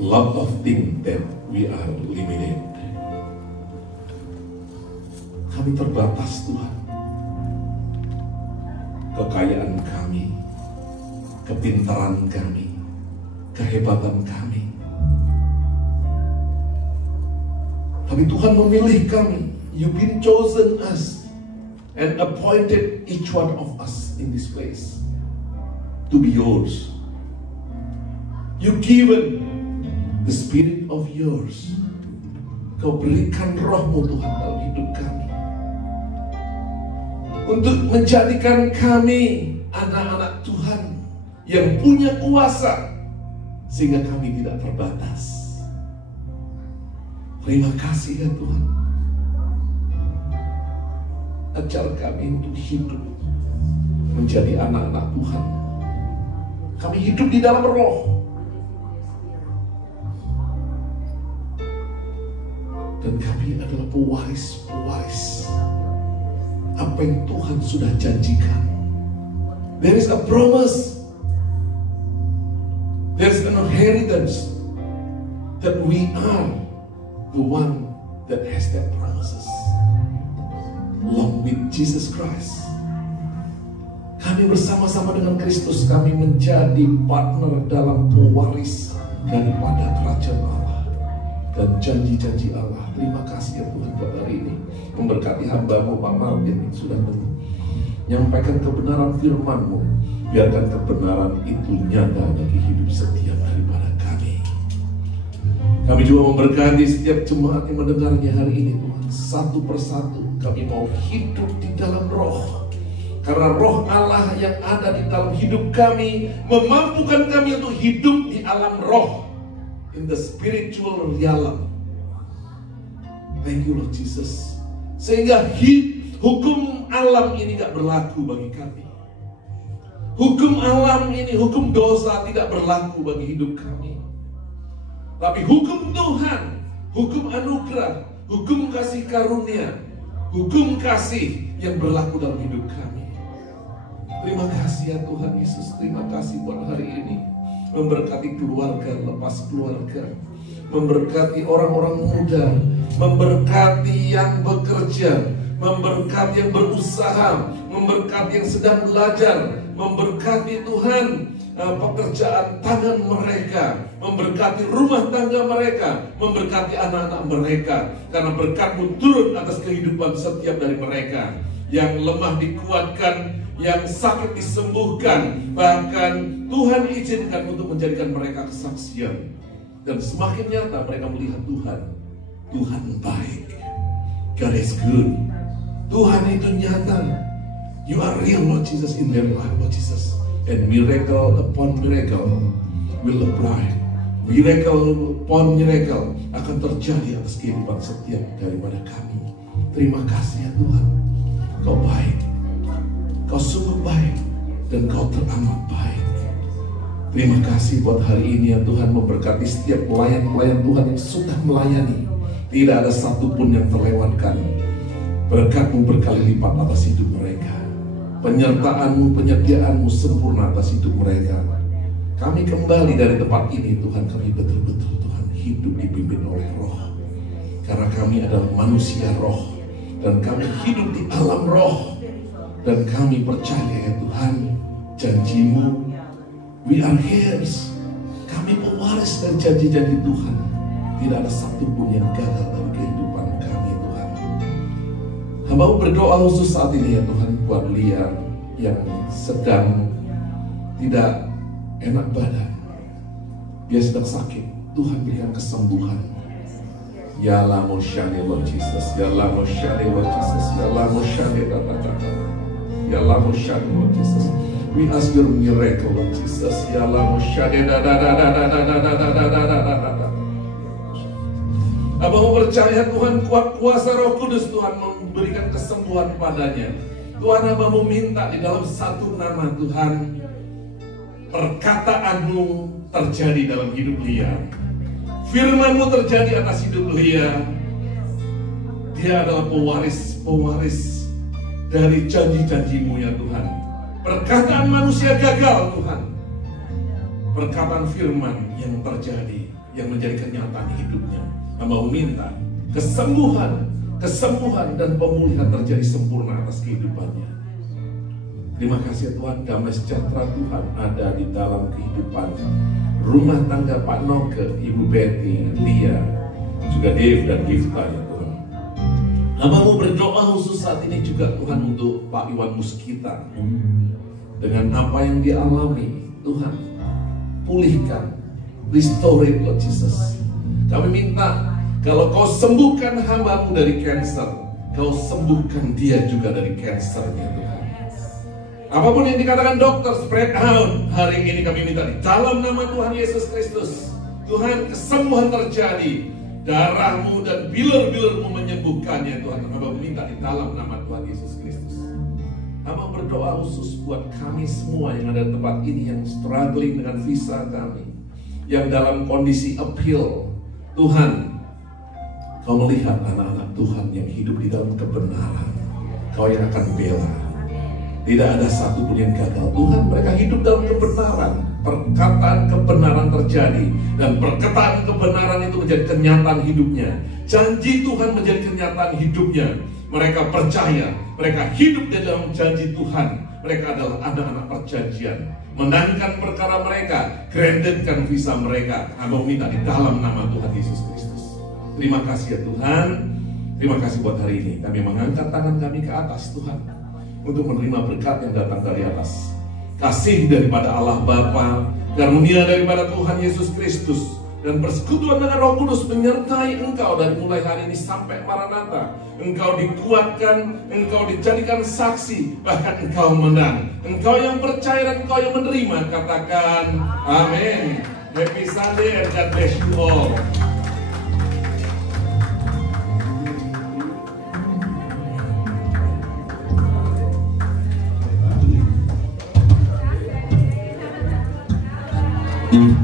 Lot of things that we are limited. Kami terbatas Tuhan. Kekayaan kami, kepintaran kami, kehebatan kami. Tapi Tuhan memilih kami. You've been chosen us and appointed each one of us in this place to be yours. You've given the spirit of yours. Kau berikan rohmu Tuhan dalam hidup kami, untuk menjadikan kami anak-anak Tuhan yang punya kuasa, sehingga kami tidak terbatas. Terima kasih ya Tuhan. Ajar kami untuk hidup menjadi anak-anak Tuhan. Kami hidup di dalam roh, dan kami adalah pewaris-pewaris apa yang Tuhan sudah janjikan. There is a promise. There is an inheritance that we are the one that has that promises. Along with Jesus Christ, kami bersama-sama dengan Kristus, kami menjadi partner dalam pewaris daripada kerajaan Allah. dan janji-janji Allah. Terima kasih ya Tuhan buat hari ini. Memberkati hamba-Mu Pak Martin yang sudah menyampaikan kebenaran firman-Mu. Biarkan kebenaran itu nyata bagi hidup setiap daripada kami. Kami juga memberkati setiap jemaat yang mendengarnya hari ini Tuhan. Satu persatu kami mau hidup di dalam roh. Karena roh Allah yang ada di dalam hidup kami memampukan kami untuk hidup di alam roh. In the spiritual realm. Thank you Lord Jesus. Sehingga hukum alam ini gak berlaku bagi kami. Hukum alam ini, hukum dosa tidak berlaku bagi hidup kami. Tapi hukum Tuhan, hukum anugerah, hukum kasih karunia, hukum kasih yang berlaku dalam hidup kami. Terima kasih ya Tuhan Yesus. Terima kasih buat hari ini. Memberkati keluarga, lepas keluarga, memberkati orang-orang muda, memberkati yang bekerja, memberkati yang berusaha, memberkati yang sedang belajar, memberkati Tuhan pekerjaan tangan mereka, memberkati rumah tangga mereka, memberkati anak-anak mereka, karena berkat-Mu turun atas kehidupan setiap dari mereka. Yang lemah dikuatkan, yang sakit disembuhkan, bahkan Tuhan izinkan untuk menjadikan mereka kesaksian. Dan semakin nyata mereka melihat Tuhan baik. God is good. Tuhan itu nyata. You are real Lord Jesus in their life Lord Jesus. And miracle upon miracle will apply. Miracle upon miracle akan terjadi atas kehidupan setiap daripada kami. Terima kasih ya Tuhan. Kau baik. Kau sungguh baik. Dan Kau teramat baik. Terima kasih buat hari ini ya Tuhan. Memberkati setiap pelayan-pelayan Tuhan yang sudah melayani. Tidak ada satupun yang terlewatkan. Berkat-Mu berkali lipat atas hidup mereka. Penyertaan-Mu, penyediaan-Mu sempurna atas hidup mereka. Kami kembali dari tempat ini Tuhan. Kami betul-betul Tuhan hidup dipimpin oleh roh. Karena kami adalah manusia roh. Dan kami hidup di alam roh. Dan kami percaya ya Tuhan, janji-Mu, we are heirs. Kami pewaris dari janji-janji Tuhan. Tidak ada satupun yang gagal dalam kehidupan kami Tuhan. Hamba-Mu berdoa khusus saat ini ya Tuhan, buat Lia yang sedang tidak enak badan. Dia sedang sakit. Tuhan berikan kesembuhan. Ya Allah Moshani Lord Jesus. Ya Allah Moshani Lord Jesus. Ya Allah Moshani Ya Allah Moshani Lord Jesus. We ask your miracle Lord Jesus. Ya Allah Moshani Abang percaya Tuhan kuat kuasa Roh Kudus Tuhan memberikan kesembuhan padanya. Tuhan Abang minta di dalam satu nama Tuhan, perkataan-Mu terjadi dalam hidup Lia. Firman-Mu terjadi atas hidup Lia. Dia adalah pewaris dari janji-janji-Mu ya Tuhan. Perkataan manusia gagal Tuhan. Perkataan firman yang terjadi, yang menjadi kenyataan hidupnya. Hamba minta kesembuhan dan pemulihan terjadi sempurna atas kehidupannya. Terima kasih Tuhan, damai sejahtera Tuhan ada di dalam kehidupan rumah tangga Pak Noke, Ibu Betty, Lia, juga Dave dan Gifta ya Tuhan. Hamba mau berdoa khusus saat ini juga Tuhan untuk Pak Iwan Muskita. Dengan apa yang dialami, Tuhan pulihkan, restore it Lord Jesus. Kami minta kalau Kau sembuhkan hamba-Mu dari cancer, Kau sembuhkan dia juga dari cancernya Tuhan. Apapun yang dikatakan dokter, spread out. Hari ini kami minta di dalam nama Tuhan Yesus Kristus. Tuhan, kesembuhan terjadi. Darah-Mu dan bilur-bilur-Mu menyembuhkannya Tuhan. Hamba minta di dalam nama Tuhan Yesus Kristus. Hamba berdoa khusus buat kami semua yang ada di tempat ini, yang struggling dengan visa kami, yang dalam kondisi appeal. Tuhan, Kau melihat anak-anak Tuhan yang hidup di dalam kebenaran. Kau yang akan bela. Tidak ada satupun yang gagal. Tuhan, mereka hidup dalam kebenaran. Perkataan kebenaran terjadi. Dan perkataan kebenaran itu menjadi kenyataan hidupnya. Janji Tuhan menjadi kenyataan hidupnya. Mereka percaya. Mereka hidup di dalam janji Tuhan. Mereka adalah anak-anak perjanjian. Menangkan perkara mereka. Granted visa mereka. Hamba minta di dalam nama Tuhan Yesus Kristus. Terima kasih ya Tuhan. Terima kasih buat hari ini. Kami mengangkat tangan kami ke atas Tuhan, untuk menerima berkat yang datang dari atas. Kasih daripada Allah Bapa, karunia daripada Tuhan Yesus Kristus, dan persekutuan dengan Roh Kudus menyertai engkau dari mulai hari ini sampai Maranatha. Engkau dikuatkan, engkau dijadikan saksi, bahkan engkau menang. Engkau yang percaya dan engkau yang menerima, katakan amin. Happy Sunday and God bless you all. Thank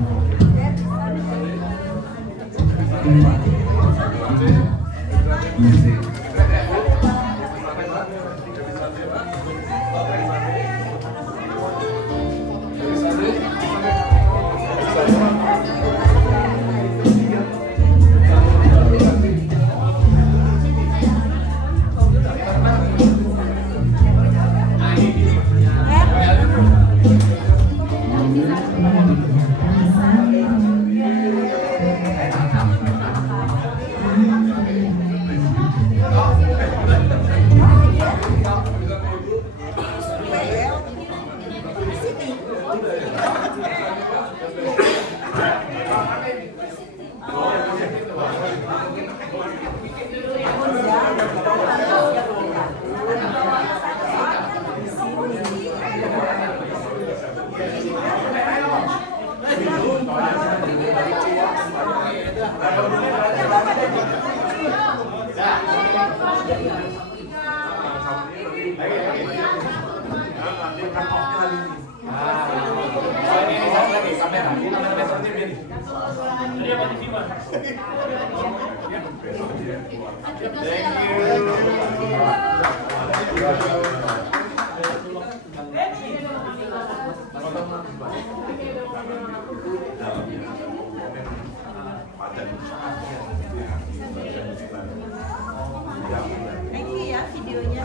you ya videonya.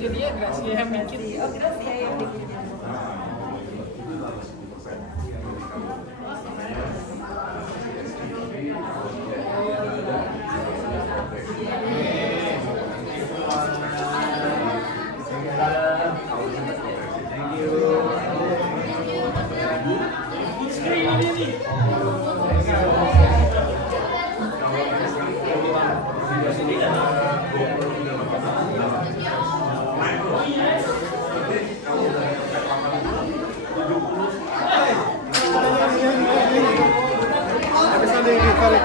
Videonya Gracia yang bikin. Oh, Gracia yang bikin. Habis nanti tarik.